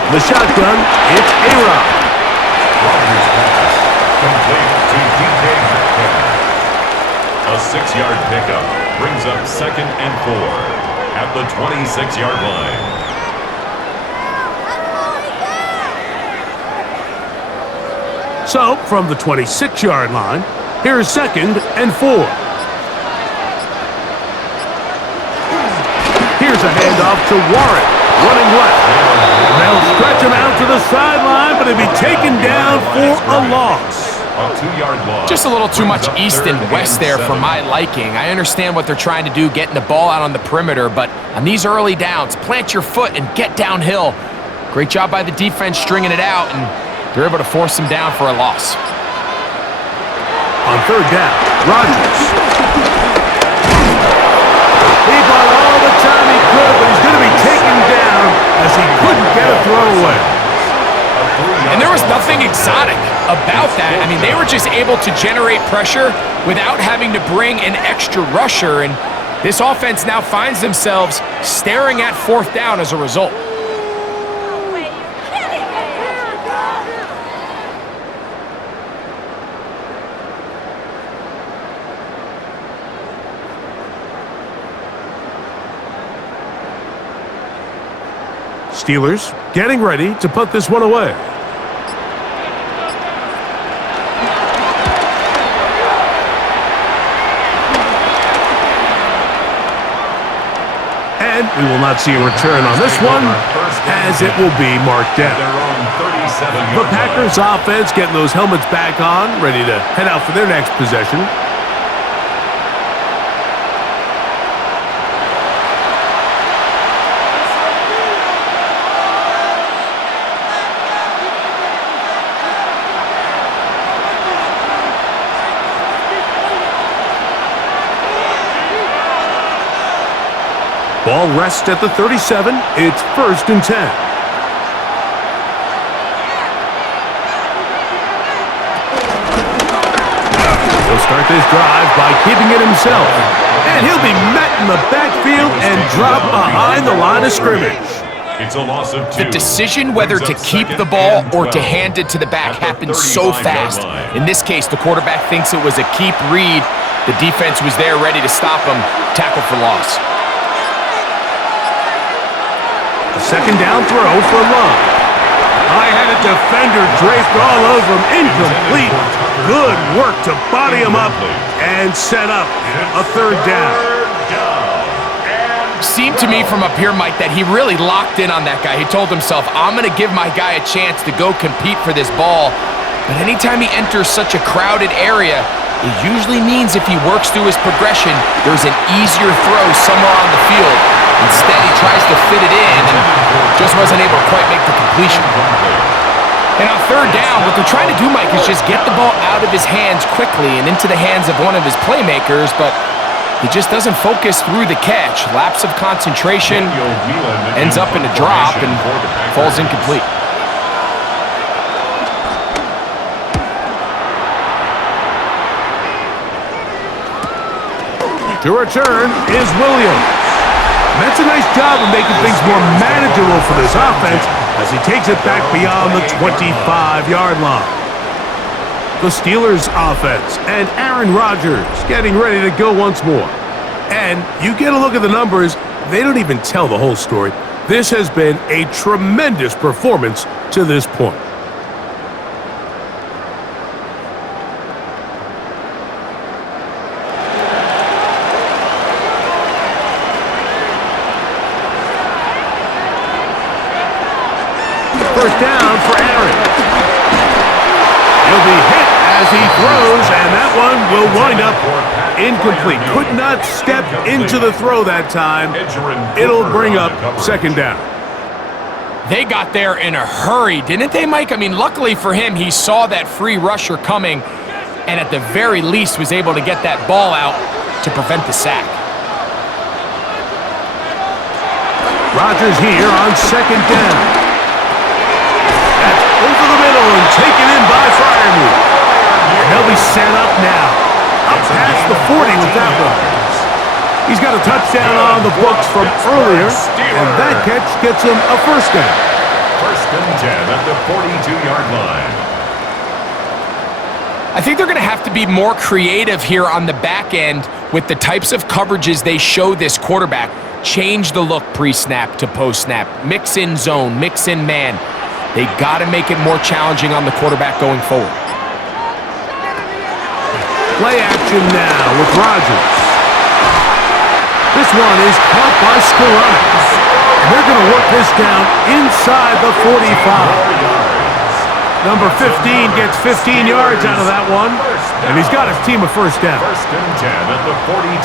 The shotgun, it's A-Rod. Rodgers pass. Complete to DK Metcalf. A 6-yard pickup brings up 2nd and 4 at the 26-yard line. So, from the 26-yard line, here's 2nd and 4. Here's a handoff to Warren, running left. They'll stretch him out to the sideline, but he'll be taken down for a loss. A 2-yard loss. Just a little too much east and west there for my liking. I understand what they're trying to do, getting the ball out on the perimeter, but on these early downs, plant your foot and get downhill. Great job by the defense stringing it out, and they're able to force him down for a loss. On 3rd down, Rodgers. He bought all the time he could, but he's going to be taken down as he couldn't get a throw away. And there was nothing exotic about that. I mean, they were just able to generate pressure without having to bring an extra rusher, and this offense now finds themselves staring at 4th down as a result. Steelers getting ready to put this one away. And we will not see a return on this one, as it will be marked down. The Packers offense getting those helmets back on, ready to head out for their next possession. Ball rests at the 37. It's 1st and 10. He'll start this drive by keeping it himself. And he'll be met in the backfield and dropped behind the line of scrimmage. It's a loss of 2. The decision whether to keep the ball or to hand it to the back happens so fast. In this case, the quarterback thinks it was a keep read. The defense was there ready to stop him. Tackle for loss. A 2nd down throw for Love. I had a defender draped all over him. Incomplete. Good work to body him up and set up a 3rd down. Seemed to me from up here, Mike, that he really locked in on that guy. He told himself, I'm going to give my guy a chance to go compete for this ball. But anytime he enters such a crowded area, it usually means if he works through his progression, there's an easier throw somewhere on the field. Instead, he tries to fit it in and just wasn't able to quite make the completion. And on 3rd down, what they're trying to do, Mike, is just get the ball out of his hands quickly and into the hands of one of his playmakers, but he just doesn't focus through the catch. Lapse of concentration, ends up in a drop and falls incomplete. To return is Williams. That's a nice job of making things more manageable for this offense as he takes it back beyond the 25-yard line. The Steelers offense and Aaron Rodgers getting ready to go once more. And you get a look at the numbers, they don't even tell the whole story. This has been a tremendous performance to this point. First down for Aaron. He'll be hit as he throws, and that one will wind up incomplete. Could not step into the throw that time. It'll bring up 2nd down. They got there in a hurry, didn't they, Mike? I mean, luckily for him, he saw that free rusher coming and at the very least was able to get that ball out to prevent the sack. Rodgers here on 2nd down. Over the middle and taken in by Freiermuth. And they'll be set up now. Up past the 40 with that one. He's got a touchdown on the books from earlier, and that catch gets him a 1st down. 1st and 10 at the 42-yard line. I think they're going to have to be more creative here on the back end with the types of coverages they show this quarterback. Change the look pre-snap to post-snap. Mix in zone, mix in man. They got to make it more challenging on the quarterback going forward. Play action now with Rodgers. This one is caught by Skoranek. And they're going to work this down inside the 45. Number 15 gets 15 yards out of that one, and he's got his team a 1st down. 1st and 10 at the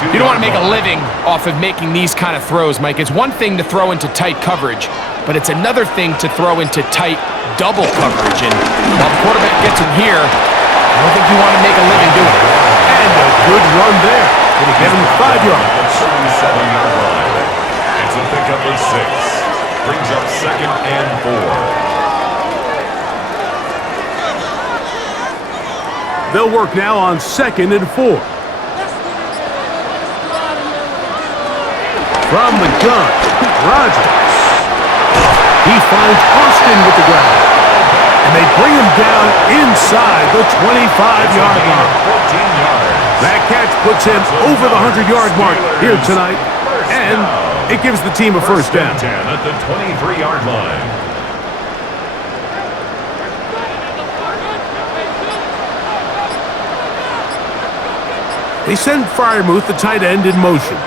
42. You don't want to make a living off of making these kind of throws, Mike. It's one thing to throw into tight coverage, but it's another thing to throw into tight double coverage. And while the quarterback gets him here, I don't think you want to make a living doing it. And a good run there. It'll get him 5 yards. 37-yard line. It's a pickup of 6. Brings up 2nd and 4. They'll work now on 2nd and 4. From the gun, Rodgers. He finds Austin with the ground. And they bring him down inside the 25-yard line. 14 yards. That catch puts him over the 100-yard mark here tonight. And It gives the team a first down. 10 at the 23-yard line. They send Freiermuth, the tight end, in motion.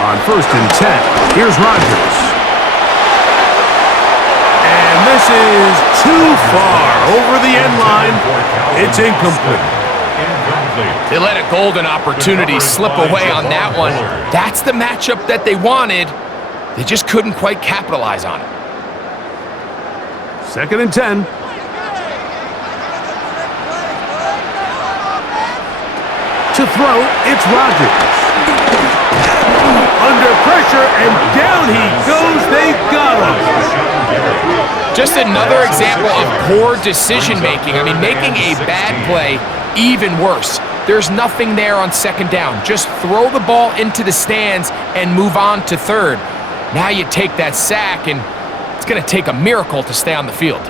On 1st and 10, here's Rodgers. And this is too far over the end line. It's incomplete. They let a golden opportunity slip away on that one. That's the matchup that they wanted. They just couldn't quite capitalize on it. 2nd and 10. To throw, it's Rodgers. Under pressure, and down he goes. They got him. Just another example of poor decision-making. I mean, making a bad play even worse. There's nothing there on 2nd down. Just throw the ball into the stands and move on to 3rd. Now you take that sack, and it's going to take a miracle to stay on the field.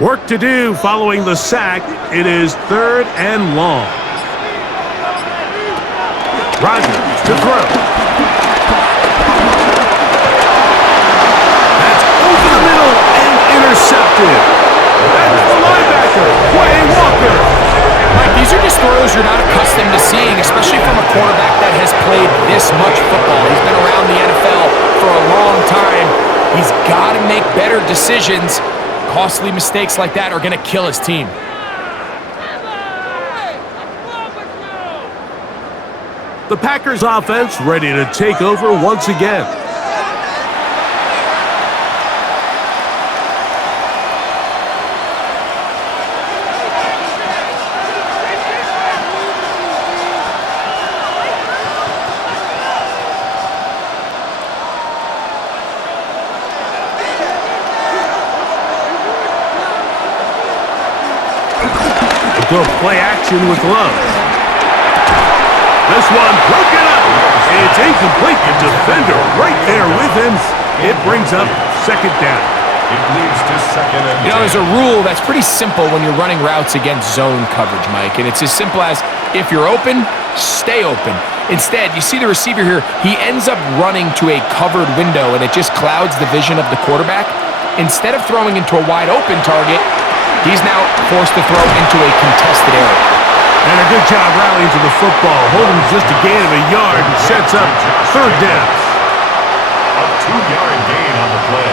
Work to do following the sack. It is 3rd and long. Rodgers to throw. That's over the middle and intercepted. That's the linebacker, Quay Walker. Mike, these are just throws you're not accustomed to seeing, especially from a quarterback that has played this much football. He's been around the NFL for a long time. He's got to make better decisions. Costly mistakes like that are going to kill his team. The Packers offense ready to take over once again. Go play action with Love. This one broken up. It's incomplete. The defender right there with him. It brings up 2nd down. It leads to 2nd and 10. You know, there's a rule that's pretty simple when you're running routes against zone coverage, Mike, and it's as simple as if you're open, stay open. Instead, you see the receiver here, he ends up running to a covered window, and it just clouds the vision of the quarterback. Instead of throwing into a wide open target, he's now forced to throw into a contested area. And a good job rallying to the football. Holding just a gain of a yard and sets up 3rd down. A 2-yard gain on the play.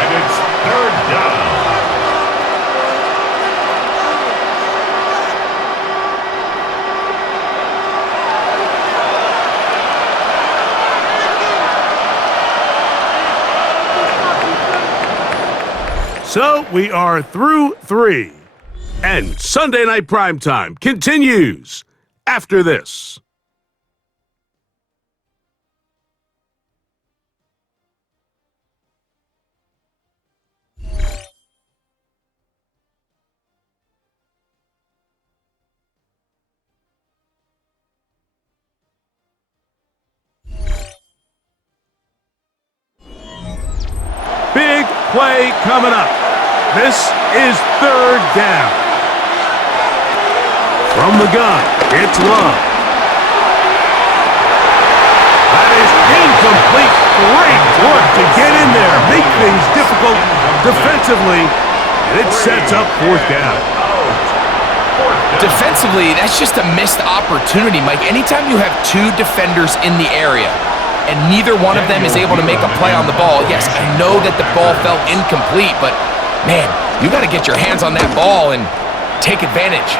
And it's 3rd down. So we are through 3. And Sunday Night Primetime continues after this. Big play coming up. This is 3rd down. From the gun, it's Love. That is incomplete. Great work to get in there, make things difficult defensively, and it sets up 4th down. Defensively, that's just a missed opportunity, Mike. Anytime you have 2 defenders in the area and neither one of them is able to make a play on the ball, yes, I know that the ball felt incomplete, but man, you got to get your hands on that ball and take advantage.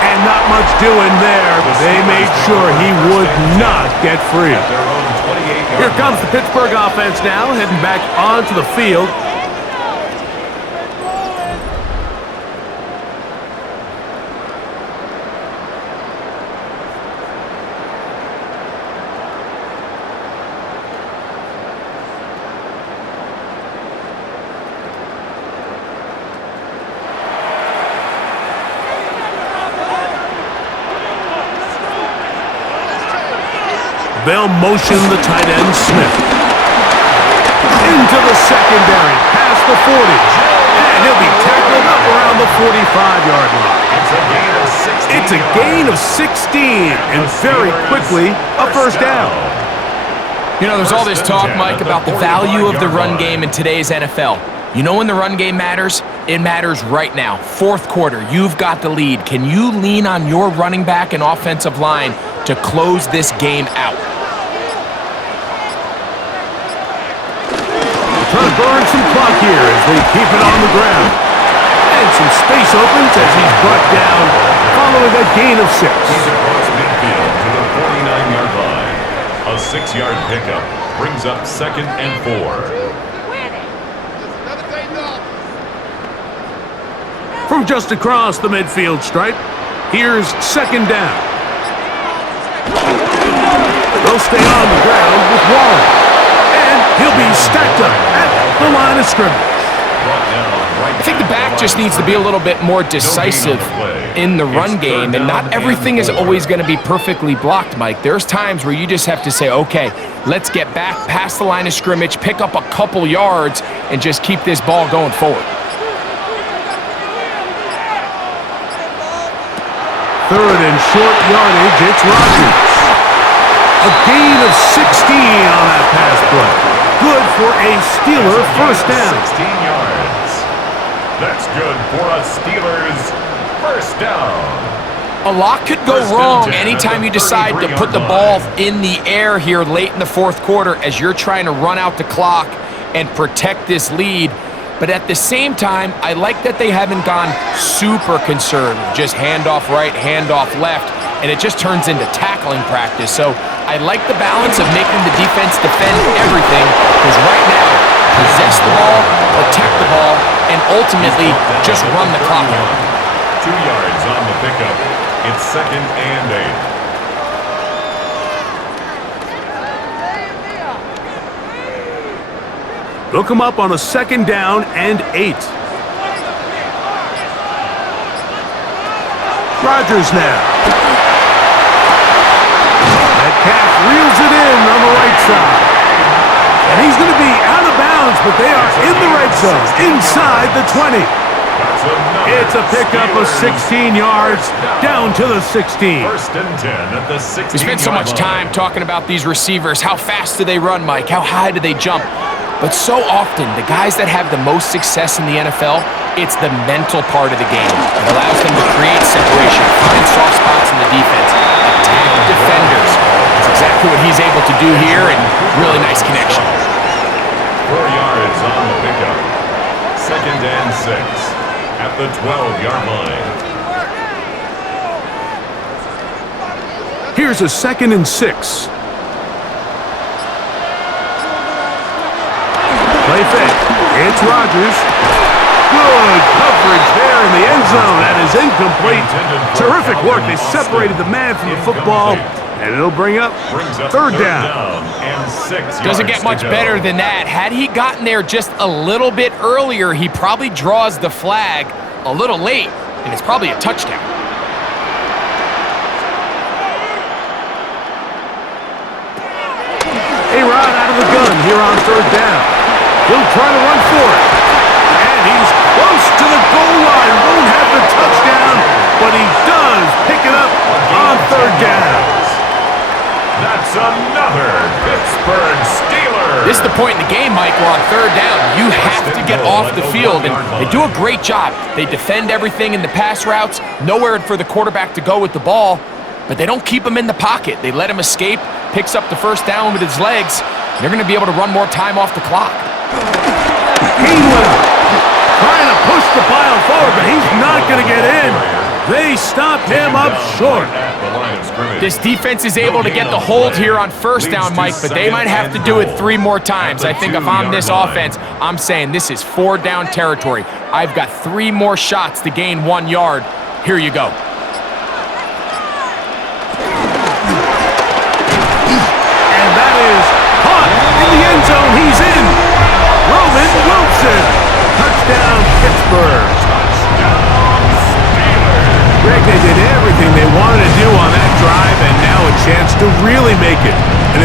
And not much doing there. They made sure he would not get free. Here comes the Pittsburgh offense now, heading back onto the field. They'll motion the tight end Smith. Into the secondary, past the 40. And he'll be tackled up around the 45-yard line. It's a gain of 16, and very quickly, a first down. You know, there's all this talk, Mike, about the value of the run game in today's NFL. You know when the run game matters? It matters right now. Fourth quarter, you've got the lead. Can you lean on your running back and offensive line to close this game out? Trying to burn some clock here as they keep it on the ground. And some space opens as he's brought down following a gain of 6. He's across midfield to the 49-yard line. A 6-yard pickup brings up 2nd and 4. From just across the midfield stripe, here's 2nd down. They'll stay on the ground with Warren. And he'll be stacked up at the line of scrimmage. I think the back just needs to be a little bit more decisive in the run game, and not everything is always going to be perfectly blocked, Mike. There's times where you just have to say, okay, let's get back past the line of scrimmage, pick up a couple yards, and just keep this ball going forward. 3rd and short yardage, it's Rodgers. A gain of 16 on that pass play. Good for a Steeler first down. 16 yards. That's good for a Steelers first down. A lot could go wrong anytime you decide to put the ball in the air here late in the fourth quarter as you're trying to run out the clock and protect this lead. But at the same time, I like that they haven't gone super conservative, just handoff right, handoff left, and it just turns into tackling practice. So I like the balance of making the defense defend everything, because right now, possess the ball, protect the ball, and ultimately just run the clock out. 2 yards on the pickup. It's 2nd and 8. They'll come up on a 2nd down and 8. Rodgers now. That pass reels it in on the right side. And he's going to be out of bounds, but they are in the red zone, inside the 20. It's a pickup of 16 yards, down to the 16. 1st and 10 at the 16. We spent so much time talking about these receivers. How fast do they run, Mike? How high do they jump? But so often, the guys that have the most success in the NFL, it's the mental part of the game. It allows them to create separation, find soft spots in the defense, attack defenders. That's exactly what he's able to do here, and really nice connection. 4 yards on the pickup. 2nd and 6 at the 12-yard line. Here's a 2nd and 6. Play fake. It's Rodgers. Good coverage there in the end zone. That is incomplete. Terrific work. They separated the man from the football, and it'll bring up 3rd down. And 6 Doesn't get much better than that. Had he gotten there just a little bit earlier, he probably draws the flag a little late, and it's probably a touchdown. A-Rod out of the gun here on 3rd down. He'll try to run for it. And he's close to the goal line. Won't have the touchdown, but he does pick it up on 3rd down. That's another Pittsburgh Steeler. This is the point in the game, Mike, where on 3rd down, you have to get off the field, and they do a great job. They defend everything in the pass routes, nowhere for the quarterback to go with the ball, but they don't keep him in the pocket. They let him escape, picks up the first down with his legs. They're going to be able to run more time off the clock. England trying to push the pile forward, but he's not going to get in. They stopped him up short. This defense is able to get the hold here on 1st down, Mike, but they might have to do it 3 more times. I think if I'm this offense, I'm saying this is 4th down territory. I've got 3 more shots to gain 1 yard. Here you go. And that is caught in the end zone. He's in. Roman Wilson. Touchdown, Pittsburgh. Greg, they did everything they wanted to do on that drive, and now a chance to really make it an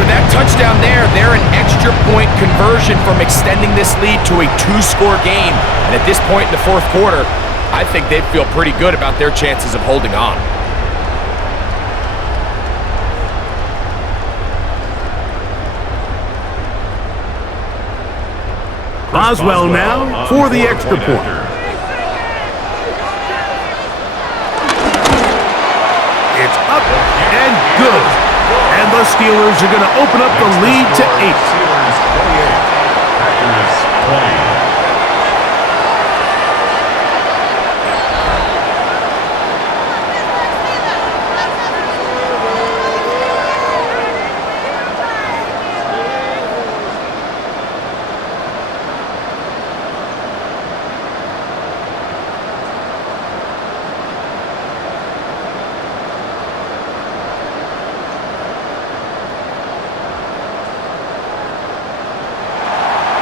with that touchdown there, they're an extra point conversion from extending this lead to a 2-score game. And at this point in the fourth quarter, I think they'd feel pretty good about their chances of holding on. Boswell now for the extra point. It's up and good. And the Steelers are going to open up the lead to 8. Steelers 28, Packers 20.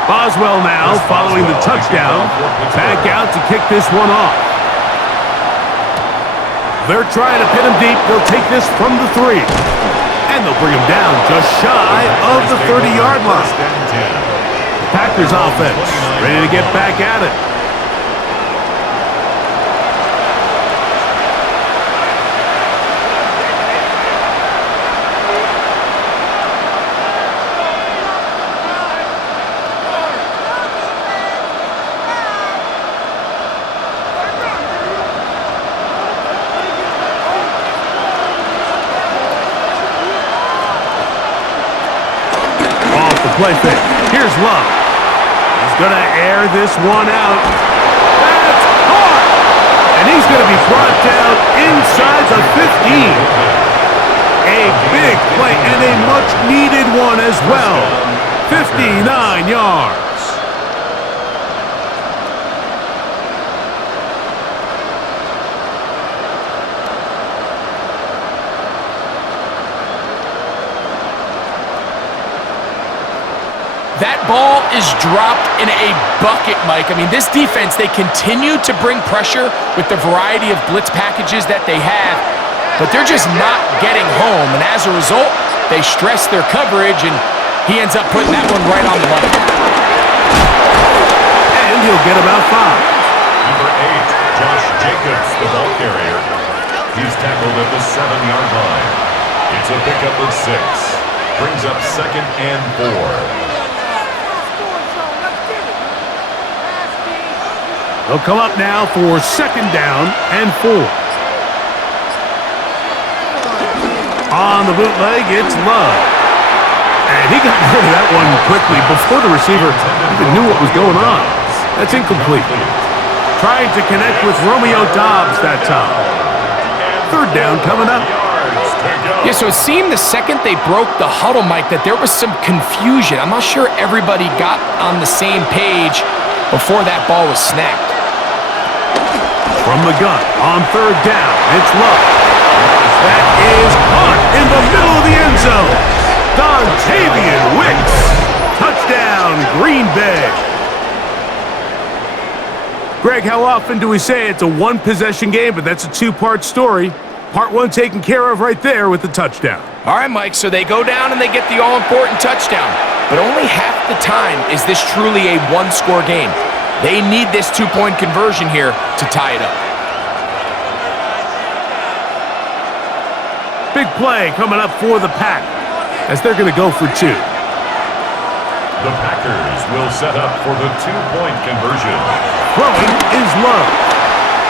Boswell now following the touchdown. Back out to kick this one off. They're trying to pin him deep. They'll take this from the 3. And they'll bring him down just shy of the 30-yard line. The Packers offense ready to get back at it. Play fake. Here's Love. He's going to air this one out. That's hard. And he's going to be brought down inside the 15. A big play and a much-needed one as well. 59 yards. That ball is dropped in a bucket, Mike. I mean, this defense, they continue to bring pressure with the variety of blitz packages that they have, but they're just not getting home. And as a result, they stress their coverage, and he ends up putting that one right on the money. And he'll get about 5. Number 8, Josh Jacobs, the ball carrier. He's tackled at the 7-yard line. It's a pickup of 6. Brings up 2nd and 4. They'll come up now for 2nd down and 4. On the bootleg, it's Love. And he got rid of that one quickly before the receiver even knew what was going on. That's incomplete. Trying to connect with Romeo Doubs that time. 3rd down coming up. Yeah, so it seemed the second they broke the huddle, Mike, that there was some confusion. I'm not sure everybody got on the same page before that ball was snapped. From the gun, on 3rd down, it's Love. That is caught in the middle of the end zone. Dontavian Wicks. Touchdown, Green Bay. Greg, how often do we say it's a one-possession game, but that's a 2-part story? Part 1 taken care of right there with the touchdown. All right, Mike, so they go down and they get the all-important touchdown. But only half the time is this truly a 1-score game. They need this 2-point conversion here to tie it up. Big play coming up for the Pack as they're going to go for 2. The Packers will set up for the 2-point conversion. Throwing is Love.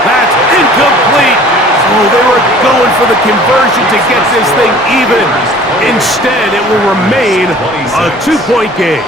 That's incomplete. Oh, they were going for the conversion to get this thing even. Instead, it will remain a 2-point game.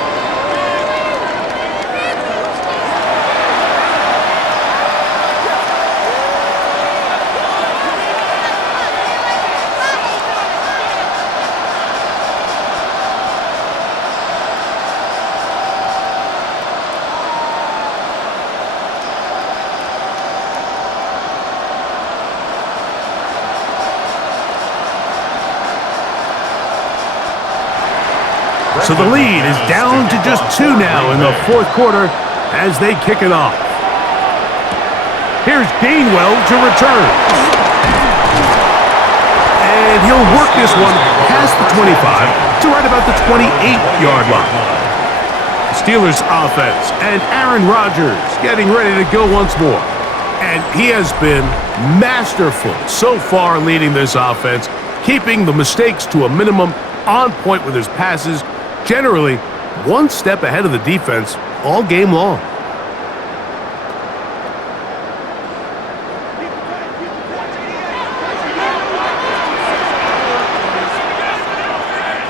So the lead is down to just 2 now in the 4th quarter as they kick it off. Here's Gainwell to return. And he'll work this one past the 25 to right about the 28-yard line. Steelers offense and Aaron Rodgers getting ready to go once more. And he has been masterful so far leading this offense, keeping the mistakes to a minimum, on point with his passes, generally one step ahead of the defense all game long.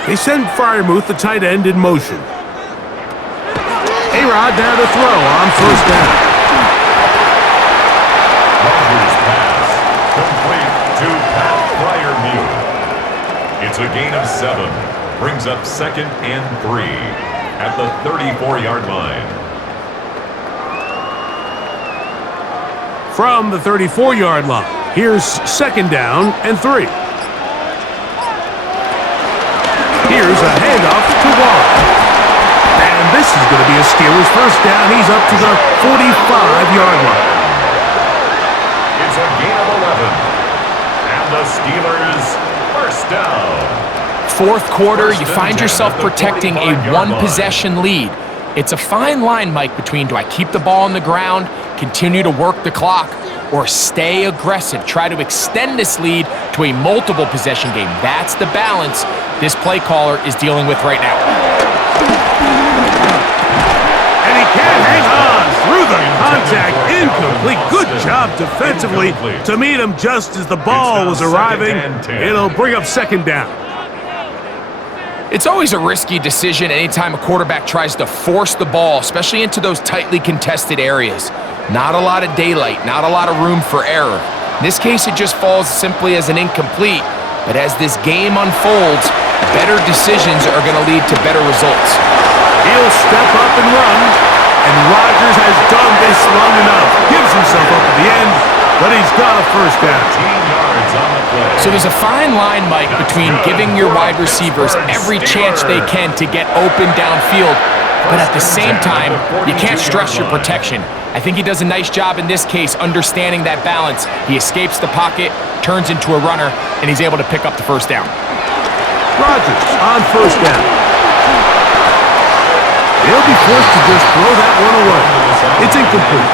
They send Freiermuth, the tight end, in motion. A-Rod now to throw on first down. Rodgers pass complete to Pat Freiermuth. It's a gain of 7. Brings up 2nd and 3 at the 34-yard line. From the 34-yard line, here's 2nd down and 3. Here's a handoff to Watt. And this is going to be a Steelers first down. He's up to the 45-yard line. It's a gain of 11. And the Steelers first down. Fourth quarter, you find yourself protecting a one-possession lead. It's a fine line, Mike, between do I keep the ball on the ground, continue to work the clock, or stay aggressive, try to extend this lead to a multiple possession game. That's the balance this play caller is dealing with right now. And he can't hang on through the contact. Incomplete. Good job defensively to meet him just as the ball was arriving. It'll bring up 2nd down. It's always a risky decision anytime a quarterback tries to force the ball, especially into those tightly contested areas. Not a lot of daylight, not a lot of room for error. In this case, it just falls simply as an incomplete. But as this game unfolds, better decisions are going to lead to better results. He'll step up and run, and Rodgers has done this long enough. Gives himself up at the end, but he's got a first down. 15 yards on the play. So there's a fine line, Mike, between giving your wide receivers every chance they can to get open downfield, but at the same time, you can't stress your protection. I think he does a nice job in this case understanding that balance. He escapes the pocket, turns into a runner, and he's able to pick up the first down. Rodgers on first down. He'll be forced to just throw that one away. It's incomplete.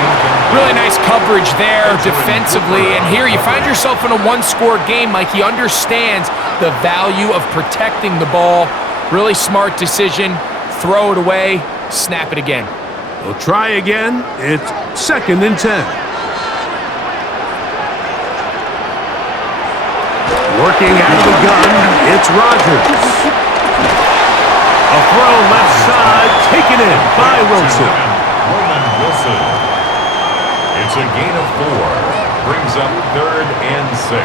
Really nice coverage there defensively, and here you find yourself in a one-score game. Mike, he understands the value of protecting the ball. Really smart decision. Throw it away, snap it again. We'll try again. It's 2nd and 10. Working out of the gun, it's Rodgers. A throw left side, taken in by Wilson. Wilson. It's a gain of 4. Brings up 3rd and 6.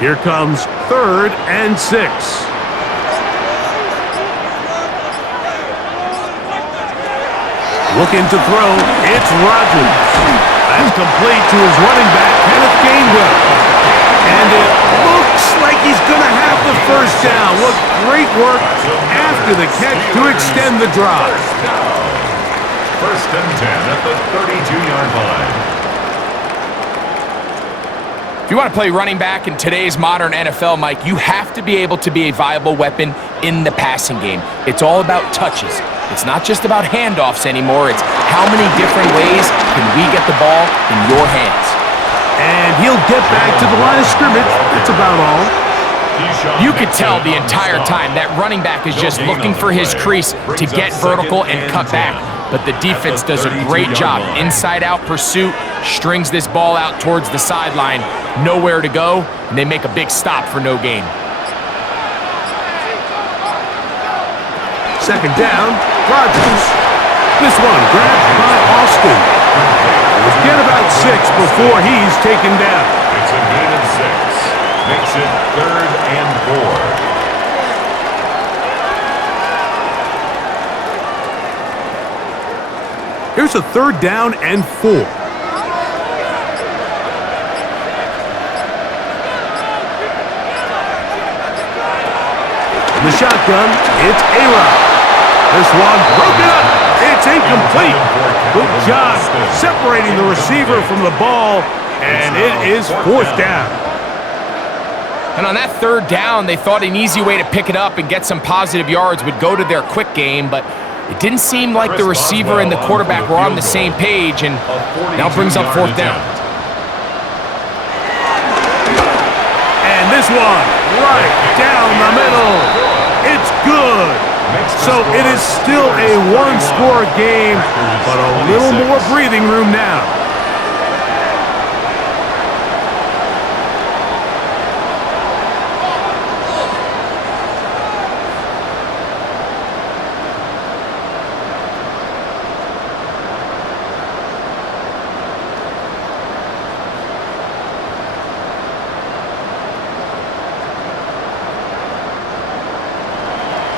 Here comes 3rd and 6. Looking to throw, it's Rodgers. That's complete to his running back, Kenneth Gainwell. And it looks like he's going to have the first down. What great work after the catch to extend the drive. First and 10 at the 32-yard line. If you want to play running back in today's modern NFL, Mike, you have to be able to be a viable weapon in the passing game. It's all about touches. It's not just about handoffs anymore. It's how many different ways can we get the ball in your hands. And he'll get back to the line of scrimmage. That's about all. You could tell the entire time that running back is just looking for his crease to get vertical and cut back. But the defense does a great job. Inside-out pursuit, strings this ball out towards the sideline. Nowhere to go, and they make a big stop for no gain. 2nd down, Rodgers. This one grabbed by Austin. We'll get about 6 before he's taken down. It's a gain of 6. Makes it 3rd and 4. Here's a 3rd down and 4. In the shotgun, it's A-Rod. This one broken up. It's incomplete. Good job separating the receiver from the ball And it is fourth down. And on that third down, they thought an easy way to pick it up and get some positive yards would go to their quick game, but it didn't seem like the receiver and the quarterback were on the same page, and now brings up fourth down. And this one, right down the middle. It's good. So it is still a one-score game, but a little more breathing room now.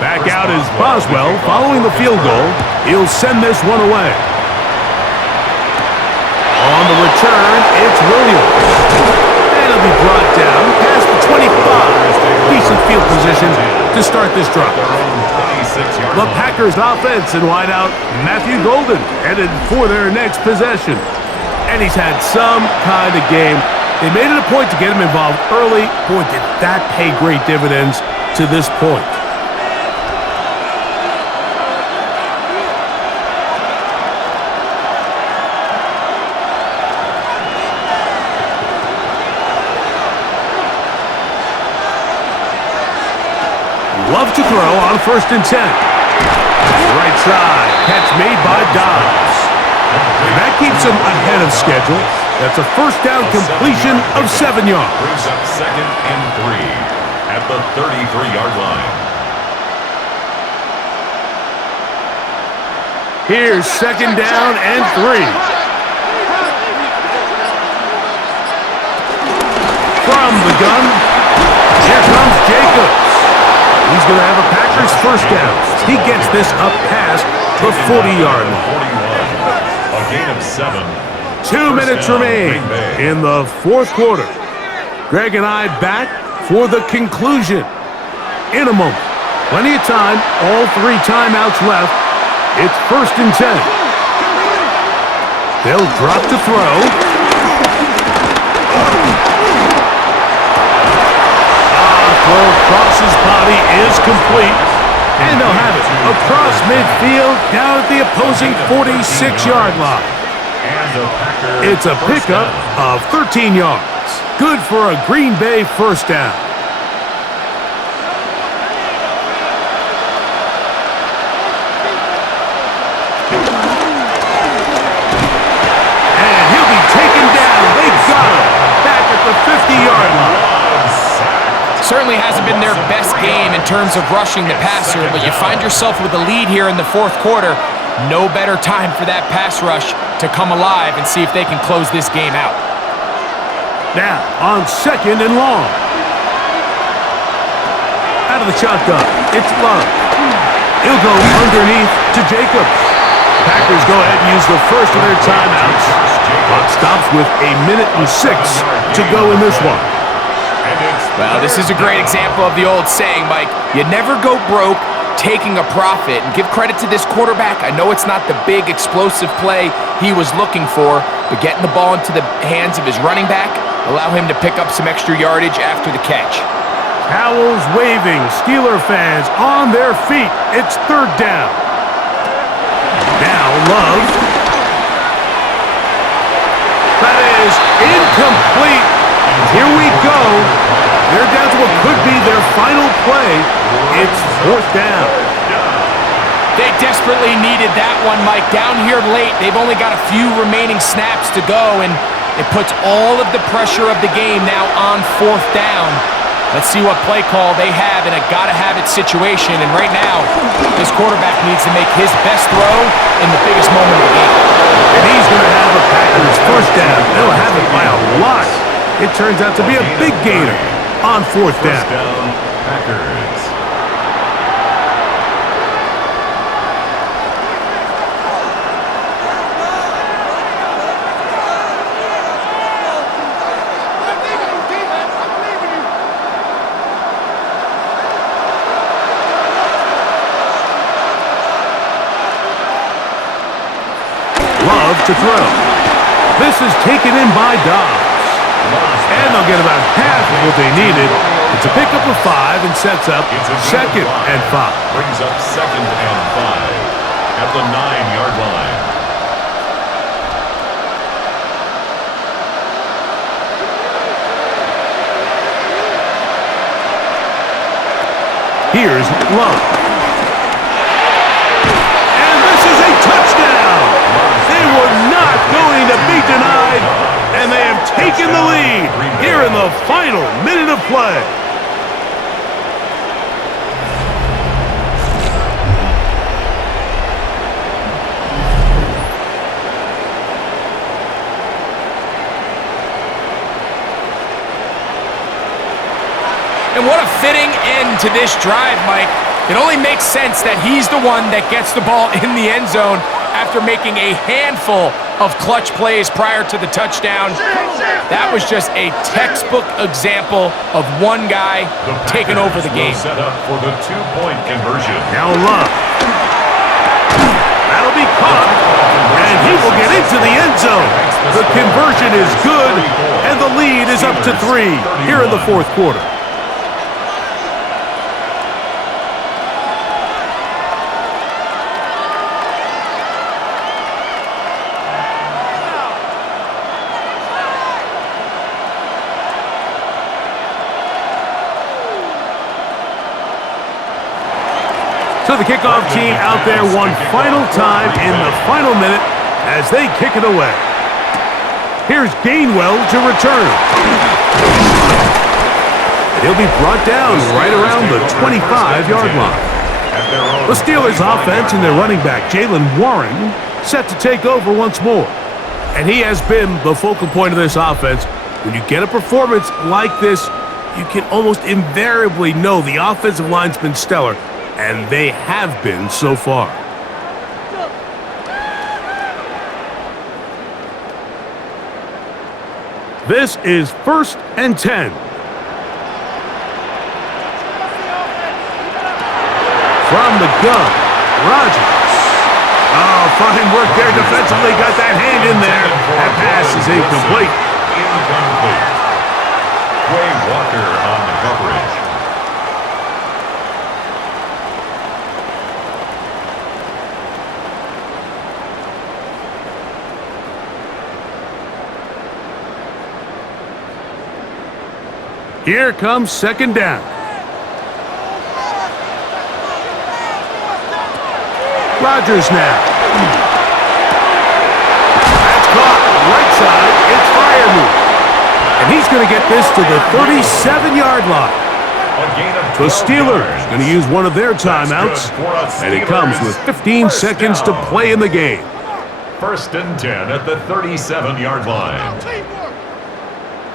Back out is Boswell following the field goal. He'll send this one away. On the return, it's Williams. And he'll be brought down past the 25. Decent field position to start this drive. The Packers offense in wideout, Matthew Golden, headed for their next possession. And he's had some kind of game. They made it a point to get him involved early. Boy, did that pay great dividends to this point. Love to throw on 1st and 10. Right side, catch made by Dobbs. And that keeps him ahead of schedule. That's a first down completion of 7 yards. Brings up 2nd and 3 at the 33-yard line. Here's 2nd down and 3. From the gun, here comes Jacobs. He's going to have a Packers first down. He gets this up past the 40-yard line. A gain of 7. 2 minutes remain in the fourth quarter. Greg and I back for the conclusion in a moment. Plenty of time, all 3 timeouts left. It's 1st and 10. They'll drop to throw. Throw across his body is complete, and they'll have it across midfield down at the opposing 46-yard line. It's a pickup of 13 yards. Good for a Green Bay first down. And he'll be taken down. They got him back at the 50-yard line. Certainly hasn't been their best game in terms of rushing the passer, but you find yourself with a lead here in the fourth quarter. No better time for that pass rush to come alive and see if they can close this game out. Now, on 2nd and long. Out of the shotgun, it's Love. He'll go underneath to Jacobs. Packers go ahead and use the first of their timeouts. Clock stops with 1:06 to go in this one. Well, this is a great example of the old saying, Mike. You never go broke taking a profit. And give credit to this quarterback. I know it's not the big explosive play he was looking for, but getting the ball into the hands of his running back, allow him to pick up some extra yardage after the catch. Towels waving, Steeler fans on their feet. It's 3rd down. Now Love. That is incomplete. Here we go. They're down to what could be their final play. It's 4th down. They desperately needed that one, Mike. Down here late, they've only got a few remaining snaps to go, and it puts all of the pressure of the game now on 4th down. Let's see what play call they have in a gotta-have-it situation. And right now, this quarterback needs to make his best throw in the biggest moment of the game. And he's going to have a Packers first down. They'll have it by a lot. It turns out to be a big gainer on 4th down. First down, Packers. Love to throw. This is taken in by Dobbs. And they'll get about half of what they needed. It's a pickup of 5 and sets up second and 5. Brings up second and 5 at the 9-yard line. Here's Love. And this is a touchdown! They were not going to be denied, and they have taken the lead here in the final minute of play. And what a fitting end to this drive, Mike. It only makes sense that he's the one that gets the ball in the end zone after making a handful of clutch plays prior to the touchdown. That was just a textbook example of one guy taking over the game. Set up for the 2-point conversion. Now Love. That'll be caught, and he will get into the end zone. The conversion is good, and the lead is up to 3 here in the fourth quarter. So the kickoff team out there one final time in the final minute as they kick it away. Here's Gainwell to return. And he'll be brought down right around the 25-yard line. The Steelers' offense and their running back, Jaylen Warren, set to take over once more. And he has been the focal point of this offense. When you get a performance like this, you can almost invariably know the offensive line's been stellar. And they have been so far. This is 1st and 10. From the gun, Rodgers. Oh, fine work there defensively. Got that hand in there. That pass is incomplete. Incomplete. Quay Walker on the coverage. Here comes second down. Rodgers now. That's caught. Right side. It's Freiermuth. And he's going to get this to the 37-yard line. The Steelers going to use one of their timeouts. And it comes with 15 seconds to play in the game. 1st and 10 at the 37-yard line. Teamwork!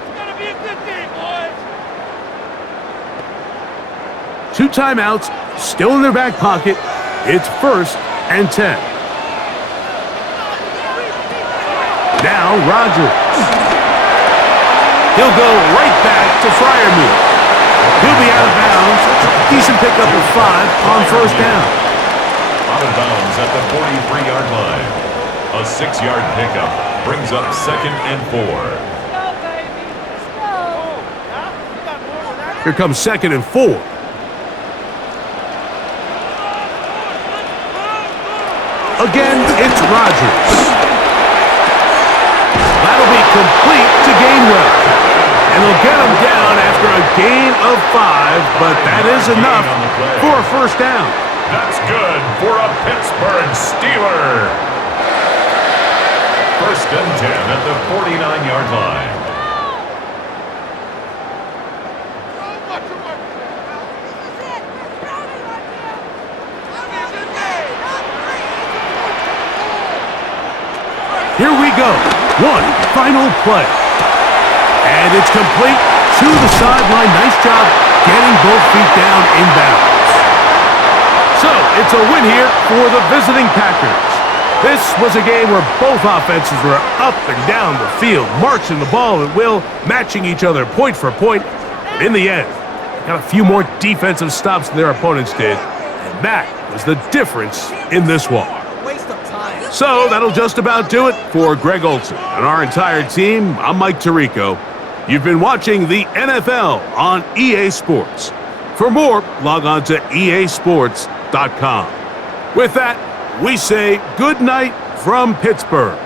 It's gonna be a good game, boys! 2 timeouts still in their back pocket. It's 1st and 10. Now Rodgers. He'll go right back to Freiermuth. He'll be out of bounds. Decent pickup of 5 on 1st down. Out of bounds at the 43-yard line. A 6-yard pickup brings up 2nd and 4. Here comes 2nd and 4. Again, it's Rodgers. That'll be complete to Gainwell. And they'll get him down after a gain of 5, but that is enough for a 1st down. That's good for a Pittsburgh Steeler. 1st and 10 at the 49-yard line. Here we go. One final play. And it's complete to the sideline. Nice job getting both feet down in bounds. So, it's a win here for the visiting Packers. This was a game where both offenses were up and down the field, marching the ball at will, matching each other point for point. But in the end, they got a few more defensive stops than their opponents did. And that was the difference in this one. So that'll just about do it for Greg Olson and our entire team. I'm Mike Tirico. You've been watching the NFL on EA Sports. For more, log on to easports.com. With that, we say good night from Pittsburgh.